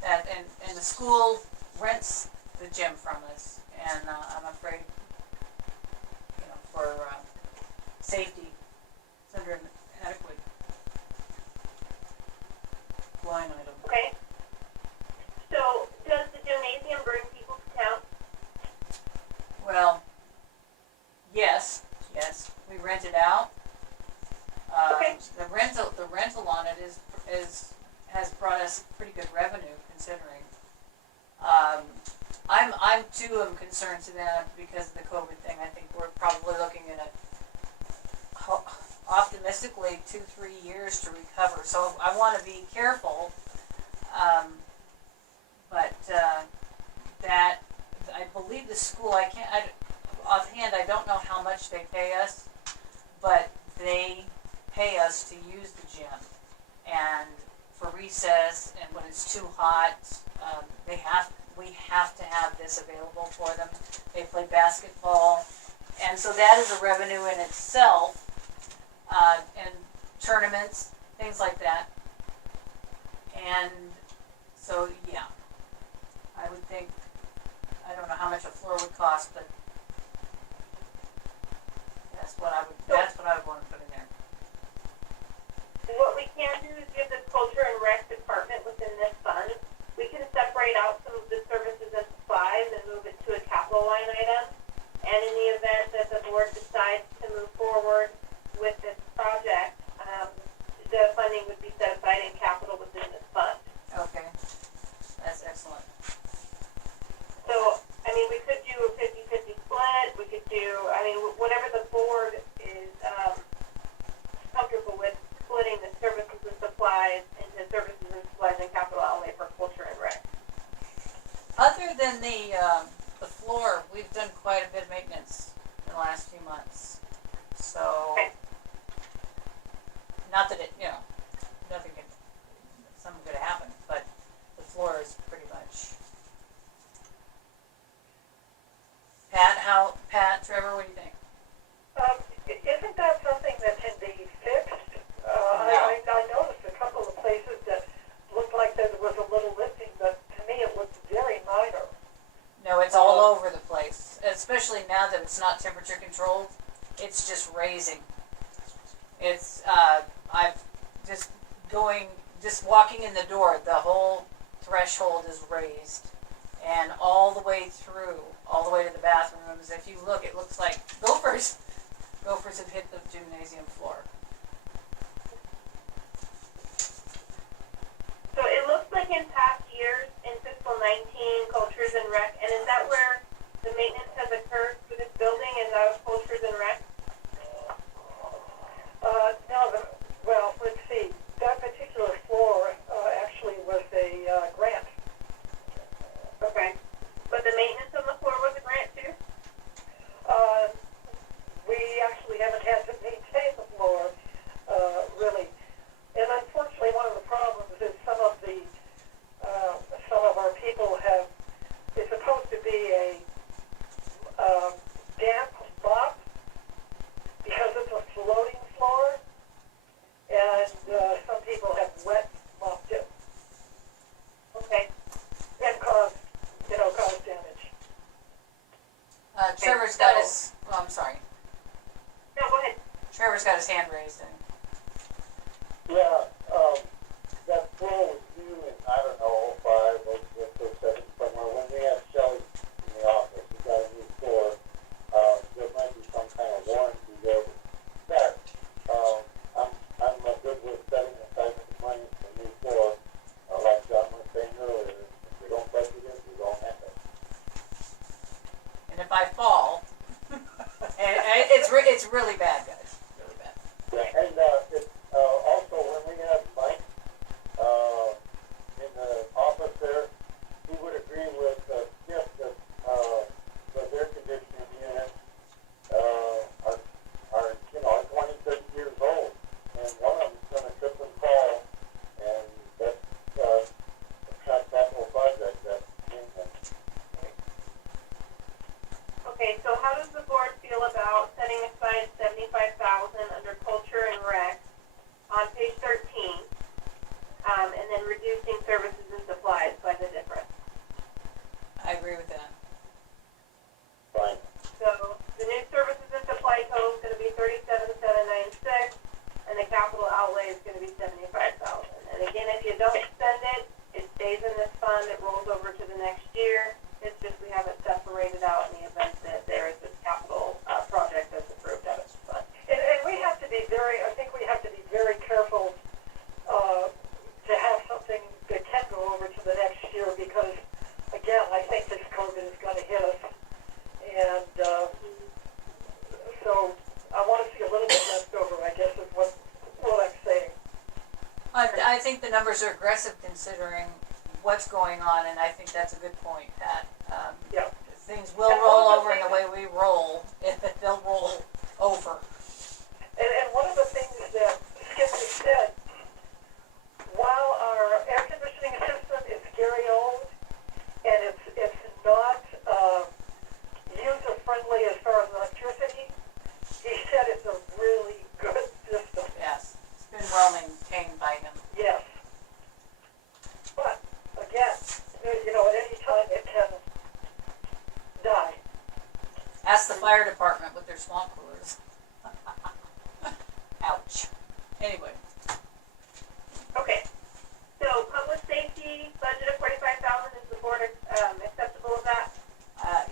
that, and the school rents the gym from us, and I'm afraid, for safety, it's under an adequate line item. Okay. So, does the gymnasium bring people to town? Well, yes, we rent it out. Okay. The rental on it has brought us pretty good revenue considering. I'm too concerned to that because of the COVID thing. I think we're probably looking at it optimistically 2-3 years to recover. So I want to be careful, but that I believe the school. Offhand, I don't know how much they pay us, but they pay us to use the gym, and for recess and when it's too hot, we have to have this available for them. They play basketball, and so that is a revenue in itself, and tournaments, things like that. And so, yeah, I would think, I don't know how much a floor would cost, but that's what I would want to put in there. What we can do is give the culture and rec department within this fund, we can separate out some of the services and supplies and move it to a capital line item. And in the event that the board decides to move forward with this project, the funding would be set aside in capital within this fund. Okay, that's excellent. So, I mean, we could do a 50-50 split, we could do, I mean, whatever the board is, comfortable with, splitting the services and supplies into services and supplies and capital outlay for culture and rec. Other than the floor, we've done quite a bit of maintenance in the last few months. So, Okay. not that it, something could happen, but the floor is pretty much. Pat, Trevor, what do you think? Isn't that something that can be fixed? I noticed a couple of places that looked like there was a little lifting, but to me it looked very minor. No, it's all over the place, especially now that it's not temperature controlled. It's just raising. It's, I've just walking in the door, the whole threshold is raised. And all the way through, all the way to the bathrooms, if you look, it looks like gophers have hit the gymnasium floor. So it looks like in past years, in fiscal 19, cultures and rec, and is that where the maintenance has occurred for this building, and that was cultures and rec? No, well, let's see. That particular floor actually was a grant. Okay. But the maintenance on the floor was a grant too? We actually haven't had to maintain the floor, really. And unfortunately, one of the problems is some of our people have, it's supposed to be a damp mop because it's a floating floor, and some people have wet mopped it Okay. and caused damage. Trevor's got his, I'm sorry. No, go ahead. Trevor's got his hand raised. And Yeah, that floor was due in, I don't know, 05 or 06, somewhere. When we had Shelley in the office, we got a new floor. There might be some kind of warranty there. But, I'm good with setting aside some money for a new floor. Like John was saying earlier, if we don't budget it, we don't have it. and if I fall, and it's really bad, guys. Really bad. Yeah, and, also when we had Mike, in the office there, he would agree with, Skip that, the air conditioning units, are 20, 30 years old. And one of them's gonna trip and fall, and that's, a capital project that's maintenance. Okay, so how does the board feel about setting aside $75,000 under culture and rec on page 13, and then reducing services and supplies by the difference? I agree with that. Fine. So the new services and supply total is going to be $37,796, and the capital outlay is going to be $75,000. And again, if you don't spend it, it stays in this fund. It rolls over to the next year. It's just we have it separated out in the event that there is this capital project that's approved out of the fund. And we have to be very careful to have something that can go over to the next year because, again, I think this COVID is going to hit us. And so I want to see a little bit left over, I guess, is what I'm saying. I think the numbers are aggressive considering what's going on, and I think that's a good point, Pat. Yeah. Things will And roll one of the over in the way we roll, if they'll roll over. And one of the things that Skip has said, while our air conditioning system is very old and it's not user-friendly as far as electricity, he said it's a really good system. Yes, it's been well maintained by him. Yes. Ask the fire department with their swamp coolers. Ouch. Anyway, Okay, so public safety budget of 45,000, is the board, acceptable of that?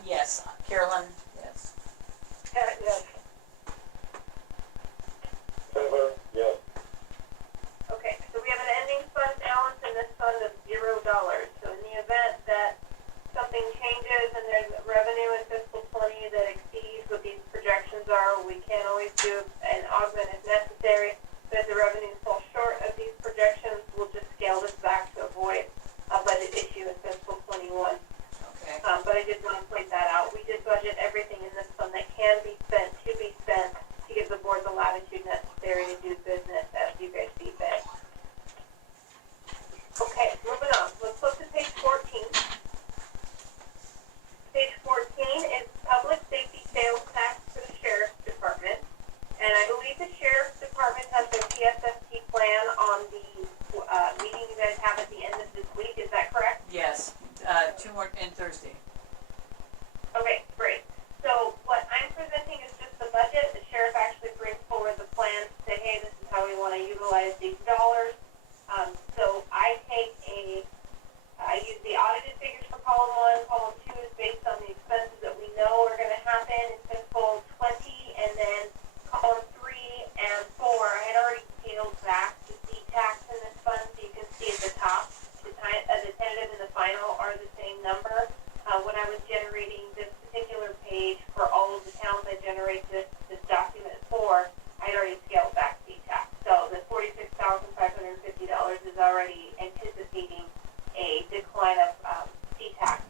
yes, Carolyn, yes. Yes. Silver, yes. Okay, so we have an ending fund balance in this fund of $0. So in the event that something changes and there's revenue in fiscal 20 that exceeds what these projections are, we can always do an augment if necessary. But if the revenues fall short of these projections, we'll just scale this back to avoid a budget issue in fiscal 21. Okay. But I did want to point that out. We did budget everything in this fund that can be spent to give the board the latitude necessary to do business as you guys see fit. Okay, moving on. Let's flip to page 14. Page 14 is public safety sales tax for the sheriff's department. And I believe the sheriff's department has their PSST plan on the meeting you guys have at the end of this week. Is that correct? Yes, 2 more, and Thursday. Okay, great. So what I'm presenting is just the budget. The sheriff actually brings forward the plan to say, hey, this is how we want to utilize these dollars. So I use the audited figures for column 1. Column 2 is based on the expenses that we know are going to happen in fiscal 20, and then column 3 and 4, I had already scaled back the C-tax in this fund, so you can see at the top, the tentative and the final are the same number. When I was generating this particular page for all of the towns I generated this document for, I had already scaled back C-tax. So the $46,550 is already anticipating a decline of C-tax.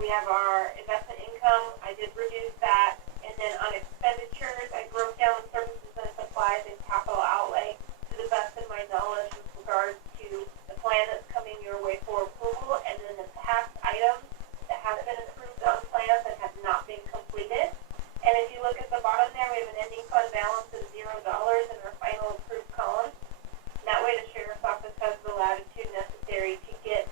We have our investment income. I did reduce that. And then on expenditures, I broke down services and supplies and capital outlay to the best of my knowledge with regards to the plan that's coming your way for approval, and then the past items that have been approved on plans that have not been completed. And if you look at the bottom there, we have an ending fund balance of $0 in our final approved column. And that way the sheriff's office has the latitude necessary to get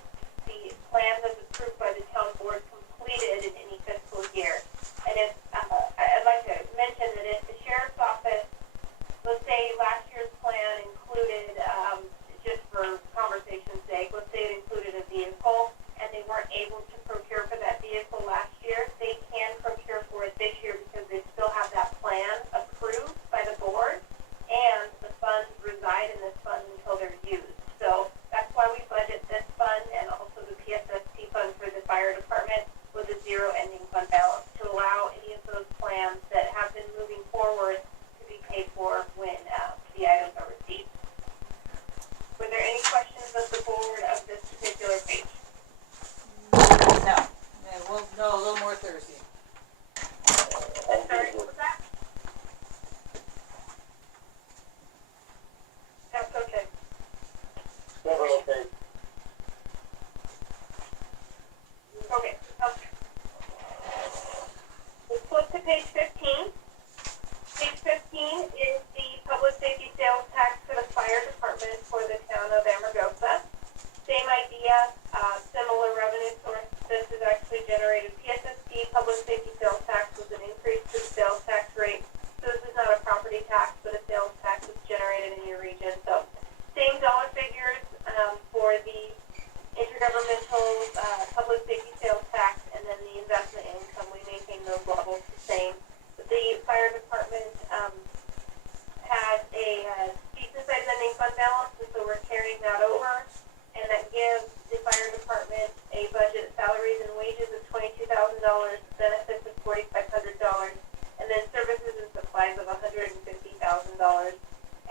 the plan that's approved by the town board completed in any fiscal year. And if, I'd like to mention that if the sheriff's office, let's say last year's plan included, just for conversation's sake, let's say it included a vehicle and they weren't able to procure for that vehicle last year, they can procure for it this year because they still have that plan approved by the board, and the funds reside in this fund until they're used. So that's why we budget this fund and also the PSST fund for the fire department with a $0 ending fund balance to allow any of those plans that have been moving forward to be paid for when the items are received. Were there any questions of the board of this particular page? No. Yeah, we'll know a little more Thursday. Sorry, what was that? That's okay. Silver, okay. Okay, okay. Let's flip to page 15. Page 15 is the public safety sales tax for the fire department for the town of Amargosa. Same idea, similar revenue source. This is actually generated PSST, public safety sales tax with an increase to the sales tax rate. So this is not a property tax, but a sales tax that's generated in your region. So same dollar figures for the intergovernmental public safety sales tax, and then the investment income. We maintain those levels the same. But the fire department has a decent sized ending fund balance, and so we're carrying that over. And that gives the fire department a budget of salaries and wages of $22,000, benefits of $4,500, and then services and supplies of $150,000.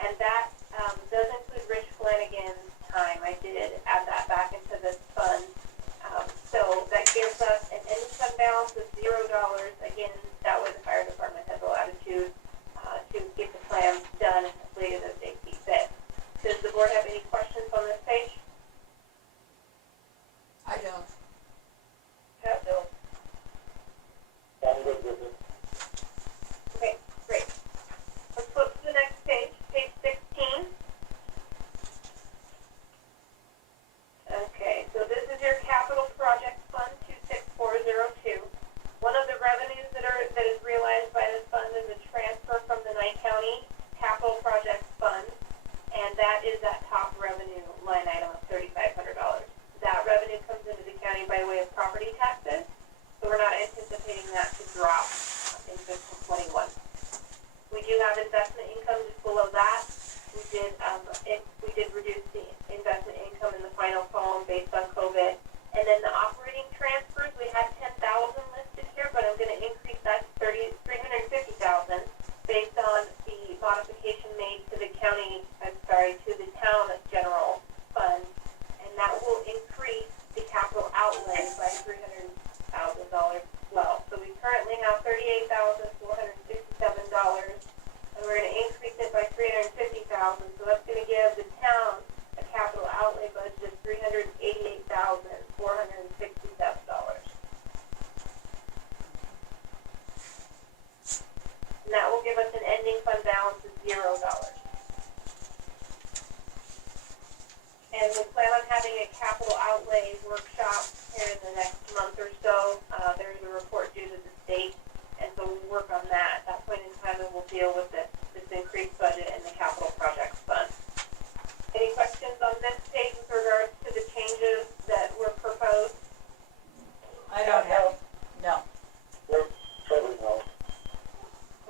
And that does include Rich Flanagan's time. I did add that back into this fund. So that gives us an ending fund balance of $0. Again, that way the fire department has a latitude to get the plans done and completed as they see fit. Does the board have any questions on this page? I don't. Yeah, no. I'm good with it. Okay, great. Let's flip to the next page, page 16. Okay, so this is your capital project fund 26402. One of the revenues that is that top revenue line item of $3,500. That revenue comes into the county by way of property taxes, so we're not anticipating that to drop in fiscal '21. We do have investment income just below that. We did reduce the investment income in the final column based on COVID. And then the operating transfers, we had 10,000 listed here, but I'm going to increase that to 350,000 based on the modification made to the to the town general fund, and that will increase the capital outlay by $300,000 as well. So we currently have $38,467, and we're going to increase it by $350,000. So that's going to give the town a capital outlay budget of $388,467. And that will give us an ending fund balance of $0. And we plan on having a capital outlay workshop here in the next month or so. There's a report due to the state, and so we'll work on that. At that point in time, and we'll deal with this increased budget in the capital projects fund. Any questions on this page with regards to the changes that were proposed? I don't have, no.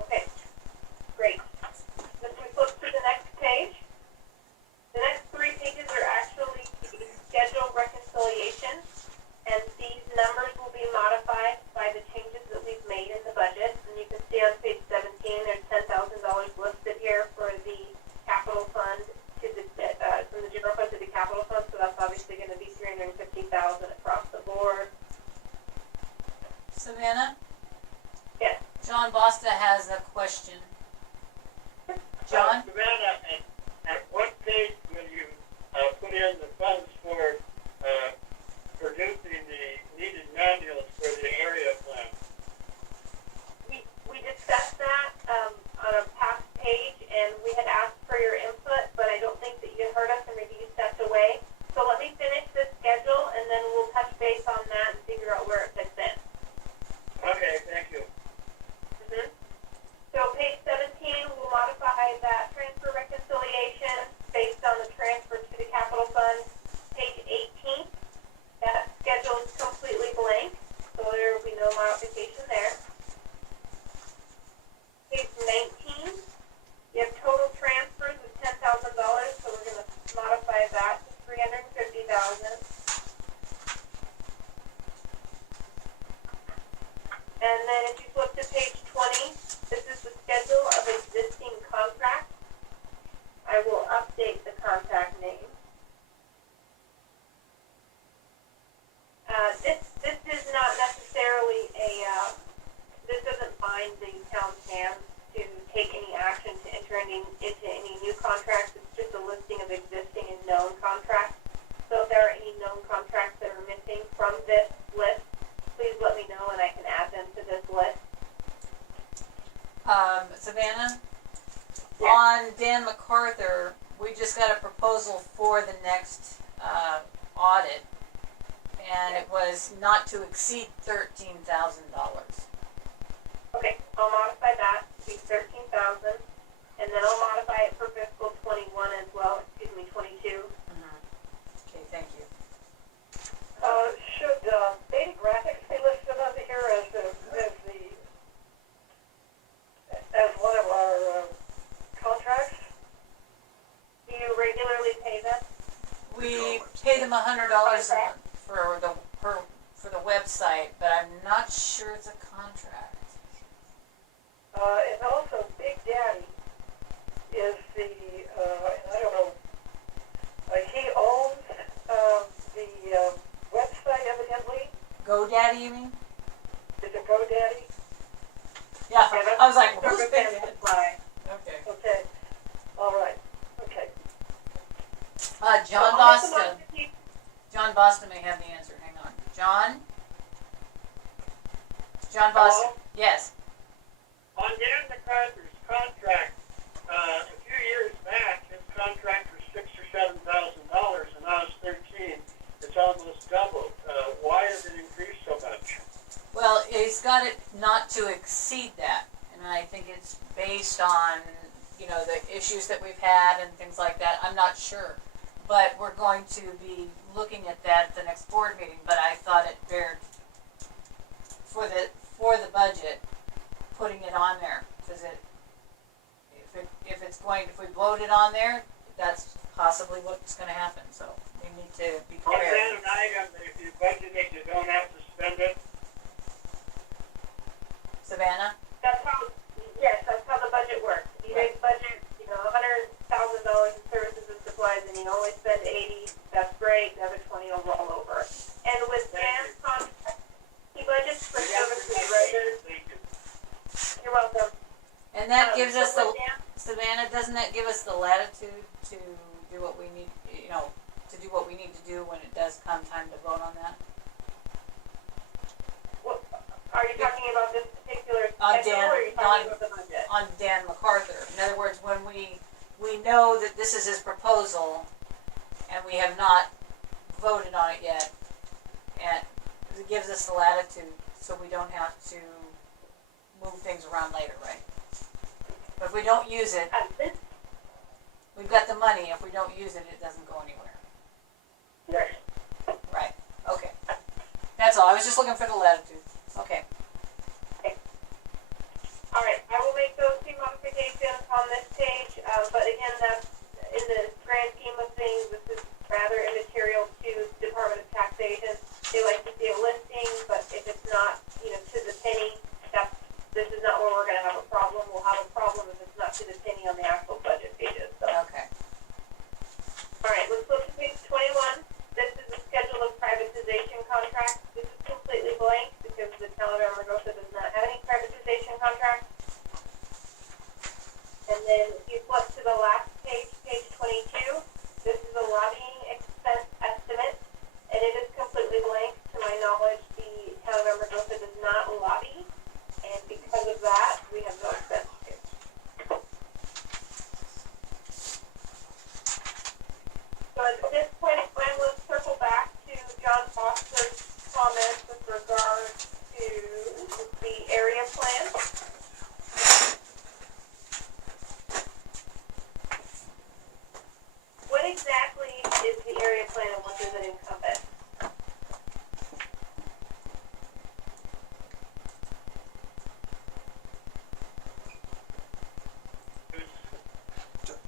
Okay, great. If we flip to the next page, the next 3 pages are actually the schedule reconciliation, and these numbers will be modified by the changes that we've made in the budget. And you can see on page 17, there's $10,000 listed here for the capital fund to the from the general fund to the capital fund. So that's obviously going to be $350,000 across the board. Savannah? Yes. John Bosta has a question. John? Savannah, at what page will you put in the funds for producing the needed manuals for the area plan? We discussed that on a past page, and we had asked for your input, but I don't think that you heard us, or maybe you stepped away. So let me finish this schedule, and then we'll touch base on that and figure out where it fits in. Okay, thank you. So page 17 will modify that transfer reconciliation based on the transfer to the capital fund. Page 18, that schedule is completely blank, so there will be no modification there. Page 19, you have total transfers of $10,000, so we're going to modify that to $350,000. And then if you flip to page 20, this is the schedule of existing contracts. I will update the contract name. This is not necessarily this doesn't bind the town's hands to take any action to enter into any new contracts. It's just a listing of existing and known contracts. So if there are any known contracts that are missing from this list, please let me know and I can add them to this list. Savannah? Yeah. On Dan MacArthur, we just got a proposal for the next audit, and it was not to exceed $13,000. Okay, I'll modify that to be 13,000, and then I'll modify it for fiscal 21 as well, 22. Okay, thank you. Should Beta Graphics be listed under here as one of our contracts? Do you regularly pay them? We pay them $100 a month for the website, but I'm not sure it's a contract. And also Big Daddy is the, and I don't know, he owns the website evidently. GoDaddy, you mean? Is it GoDaddy? Yeah, Yeah, I was like, that's who's Big paying Daddy it? Supply. Okay. Okay, all right, okay. John I'll make the Bosta. modification. John Bosta may have the answer. Hang on. John Bosta. Hello? Yes. On Dan MacArthur's contract, a few years back, his contract was $6,000 or $7,000, and now it's 13. It's almost doubled. Why has it increased so much? Well, he's got it not to exceed that, and I think it's based on, the issues that we've had and things like that, I'm not sure. But we're going to be looking at that at the next board meeting, but I thought it bared, for the budget, putting it on there, because if we vote it on there, that's possibly what's gonna happen, so we need to be Is prepared. that an item that if you budget it, you don't have to spend it? Savannah? That's how the budget works. You guys budget, $100,000 in services and supplies, and you only spend 80. That's great. The other 20 will roll over. And with Dan's contract, he budgets for services rendered. Thank you. You're welcome. And that gives us So the, with Dan, Savannah, doesn't that give us the latitude to do what we need, to do what we need to do when it does come time to vote on that? are you talking about this particular On schedule, Dan- or are you talking about the budget? On Dan MacArthur. In other words, when we know that this is his proposal, and we have not voted on it yet, and it gives us the latitude, so we don't have to move things around later, right? But if we don't use it, This, we've got the money. If we don't use it, it doesn't go anywhere. yes. Right, okay. That's all, I was just looking for the latitude. Okay. All right, I will make those two modifications on this page, but again, that's, in the grand scheme of things, this is rather immaterial to Department of Taxation. They like to see a listing, but if it's not, to the penny, this is not where we're gonna have a problem. We'll have a problem if it's not to the penny on the actual budget pages, so. Okay. All right, let's look at page 21. This is the schedule of privatization contracts. This is completely blank because the town of Amargosa does not have any privatization contracts. And then if you flip to the last page, page 22, this is a lobbying expense estimate, and it is completely blank. To my knowledge, the town of Amargosa does not lobby, and because of that, we have no expense here. So at this point in time, let's circle back to John Foster's comments with regard to the area plan. What exactly is the area plan and what does it encompass?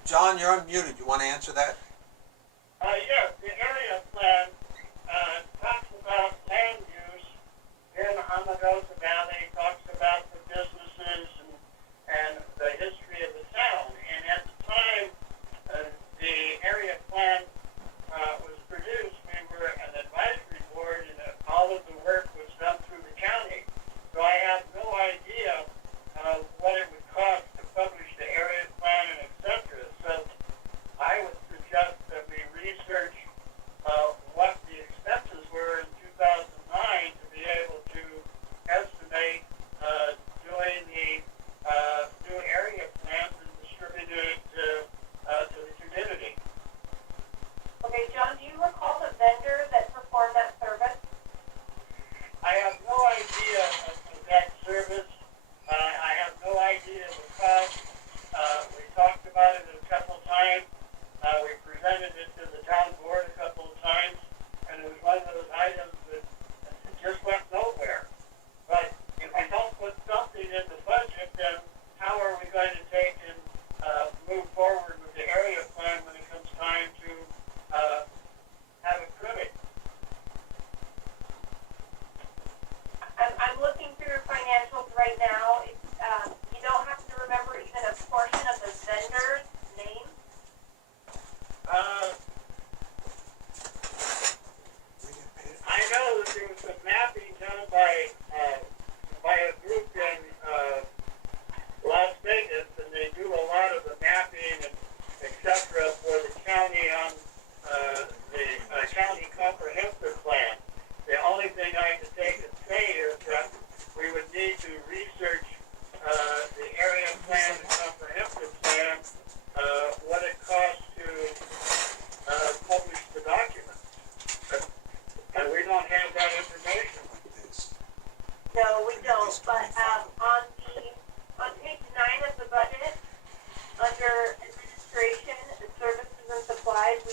John, you're unmuted. You want to answer that? Yes, the area plan, talks about land use in Amargosa Valley, talks about the businesses and the history of the town. And at the time, the area plan, was produced, we were an advisory board and all of the work was done through the county. So I have no idea, what it would cost to publish the area plan and et cetera. So I would suggest that we research what the expenses were in 2009 to be able to estimate doing the new area plans and distribute it to the community. Okay, John, do you recall the vendor that performed that service? I have no idea of that service. I have no idea the cost. We talked about it a couple times. We presented it to the town board a couple of times, and it was one of those items that just went nowhere. But if we don't put something in the budget, then how are we going to take and move forward with the area plan when it comes time to have it printed? I'm looking through financials right now. It's, you don't have to remember even a portion of the vendor's name.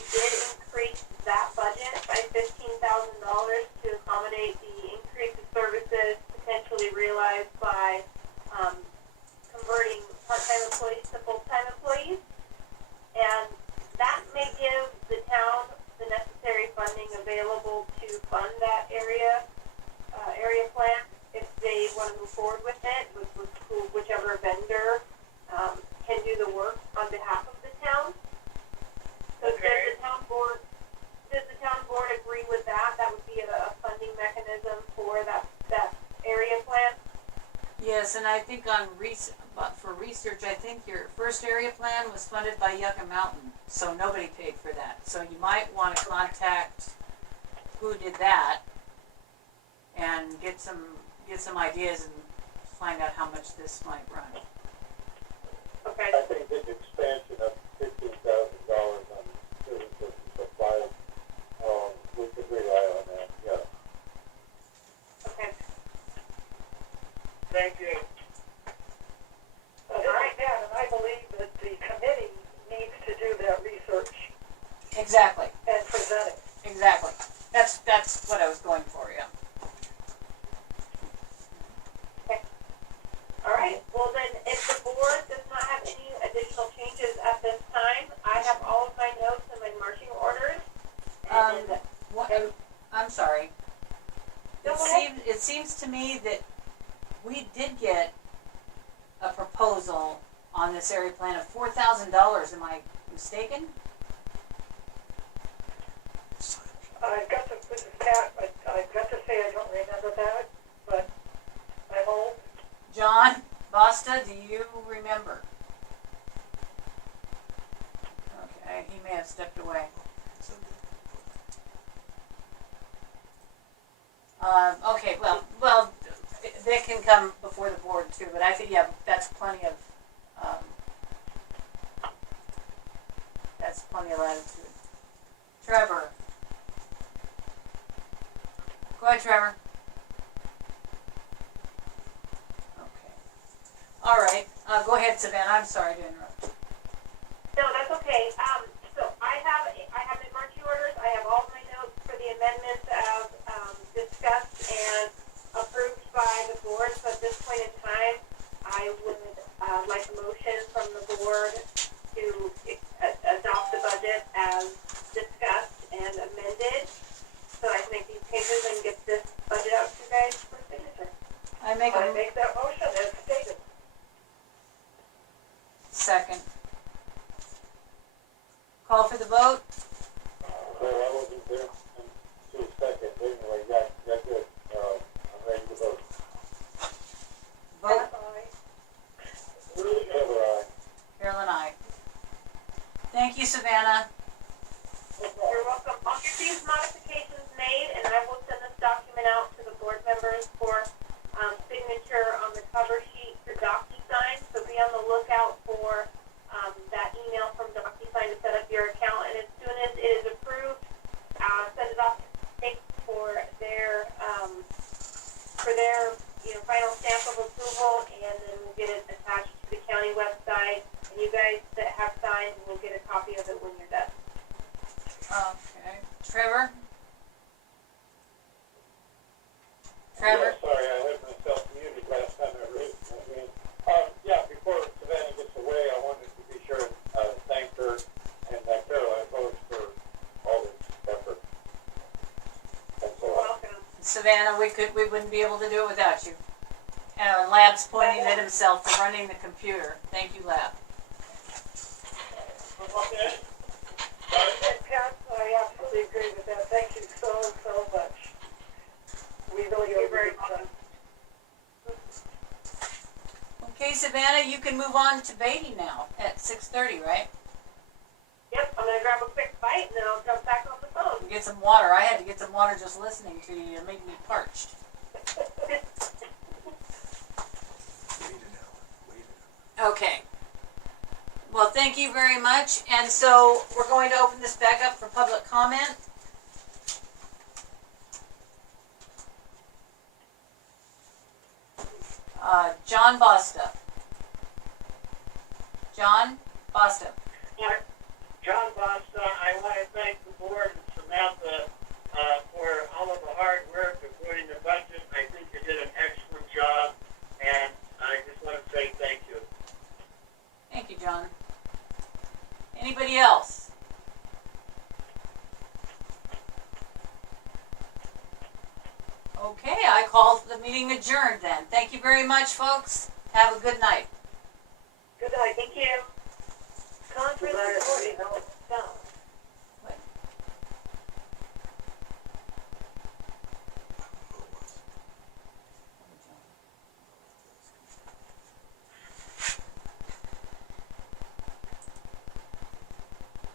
we did increase that budget by $15,000 to accommodate the increase in services potentially realized by, converting part-time employees to full-time employees. And that may give the town the necessary funding available to fund that area plan if they want to move forward with it, with whichever vendor can do the work on behalf of the town. So Okay. does the town board agree with that? That would be a funding mechanism for that area plan? Yes, and I think for research, I think your first area plan was funded by Yucca Mountain, so nobody paid for that. So you might want to contact who did that and get some ideas and find out how much this might run. Okay. I think this expansion of $15,000 on services and supplies, we could rely on that, yeah. Okay. Thank you. This is Pat, and I believe that the committee needs to do that research Exactly, and present it. exactly. That's what I was going for, yeah. All right. Well, then, if the board does not have any additional changes at this time, I have all of my notes and my marching orders. And I'm sorry. Go ahead. It seems to me that we did get a proposal on this area plan of $4,000. Am I mistaken? This is Pat, I've got to say I don't remember that, but I'm old. John Basta, do you remember? Okay, he may have stepped away. Okay, well, they can come before the board too, but I think, yeah, that's plenty of latitude. Trevor. Go ahead, Trevor. Okay. All right, go ahead, Savannah, I'm sorry to interrupt. no, that's okay. So I have my marching orders. I have all of my notes for the amendments as discussed and approved by the board. So at this point in time, I would like a motion from the board to adopt the budget as discussed and amended, so I can make these changes and get this budget out to you guys for signature. I make I a make that motion as stated. second. Call for the vote. Well, I wasn't there until second, anyway, yeah, good, I'm ready to vote. Vote. Trevor, aye. Carolyn, aye. Thank you, Savannah. You're welcome. I'll get these modifications made, and I will send this document out to the board members for signature on the cover sheet for DocuSign. So be on the lookout for that email from DocuSign to set up your account. And as soon as it is approved, send it off to Nick for their final stamp of approval, and then we'll get it attached to the county website. And you guys that have signed will get a copy of it when you're done. Okay. Trevor? Trevor? Yeah, sorry, I had myself muted last time I raised my hand. Yeah, before Savannah gets away, I wanted to be sure to thank her and Caroline both for all this effort. Thanks a You're lot. welcome. Savannah, we wouldn't be able to do it without you. And Lab's pointing at himself for running the computer. Thank you, Lab. Okay. And Pat, I absolutely agree with that. Thank you so much. We really You're are very very welcome. Okay, Savannah, you can move on to Beatty now at 6:30, right? Yep, I'm gonna grab a quick bite and then I'll jump back on the phone. Get some water. I had to get some water just listening to you. It made me parched. Okay. Well, thank you very much. And so we're going to open this back up for public comment. John Basta. John Basta. Here. John Basta, I want to thank the board and Samantha for all of the hard work of putting the budget. I think you did an excellent job, and I just want to say thank you. Thank you, John. Anybody else? Okay, I call the meeting adjourned then. Thank you very much, folks. Have a good night. Good night. Thank you. Conference recording.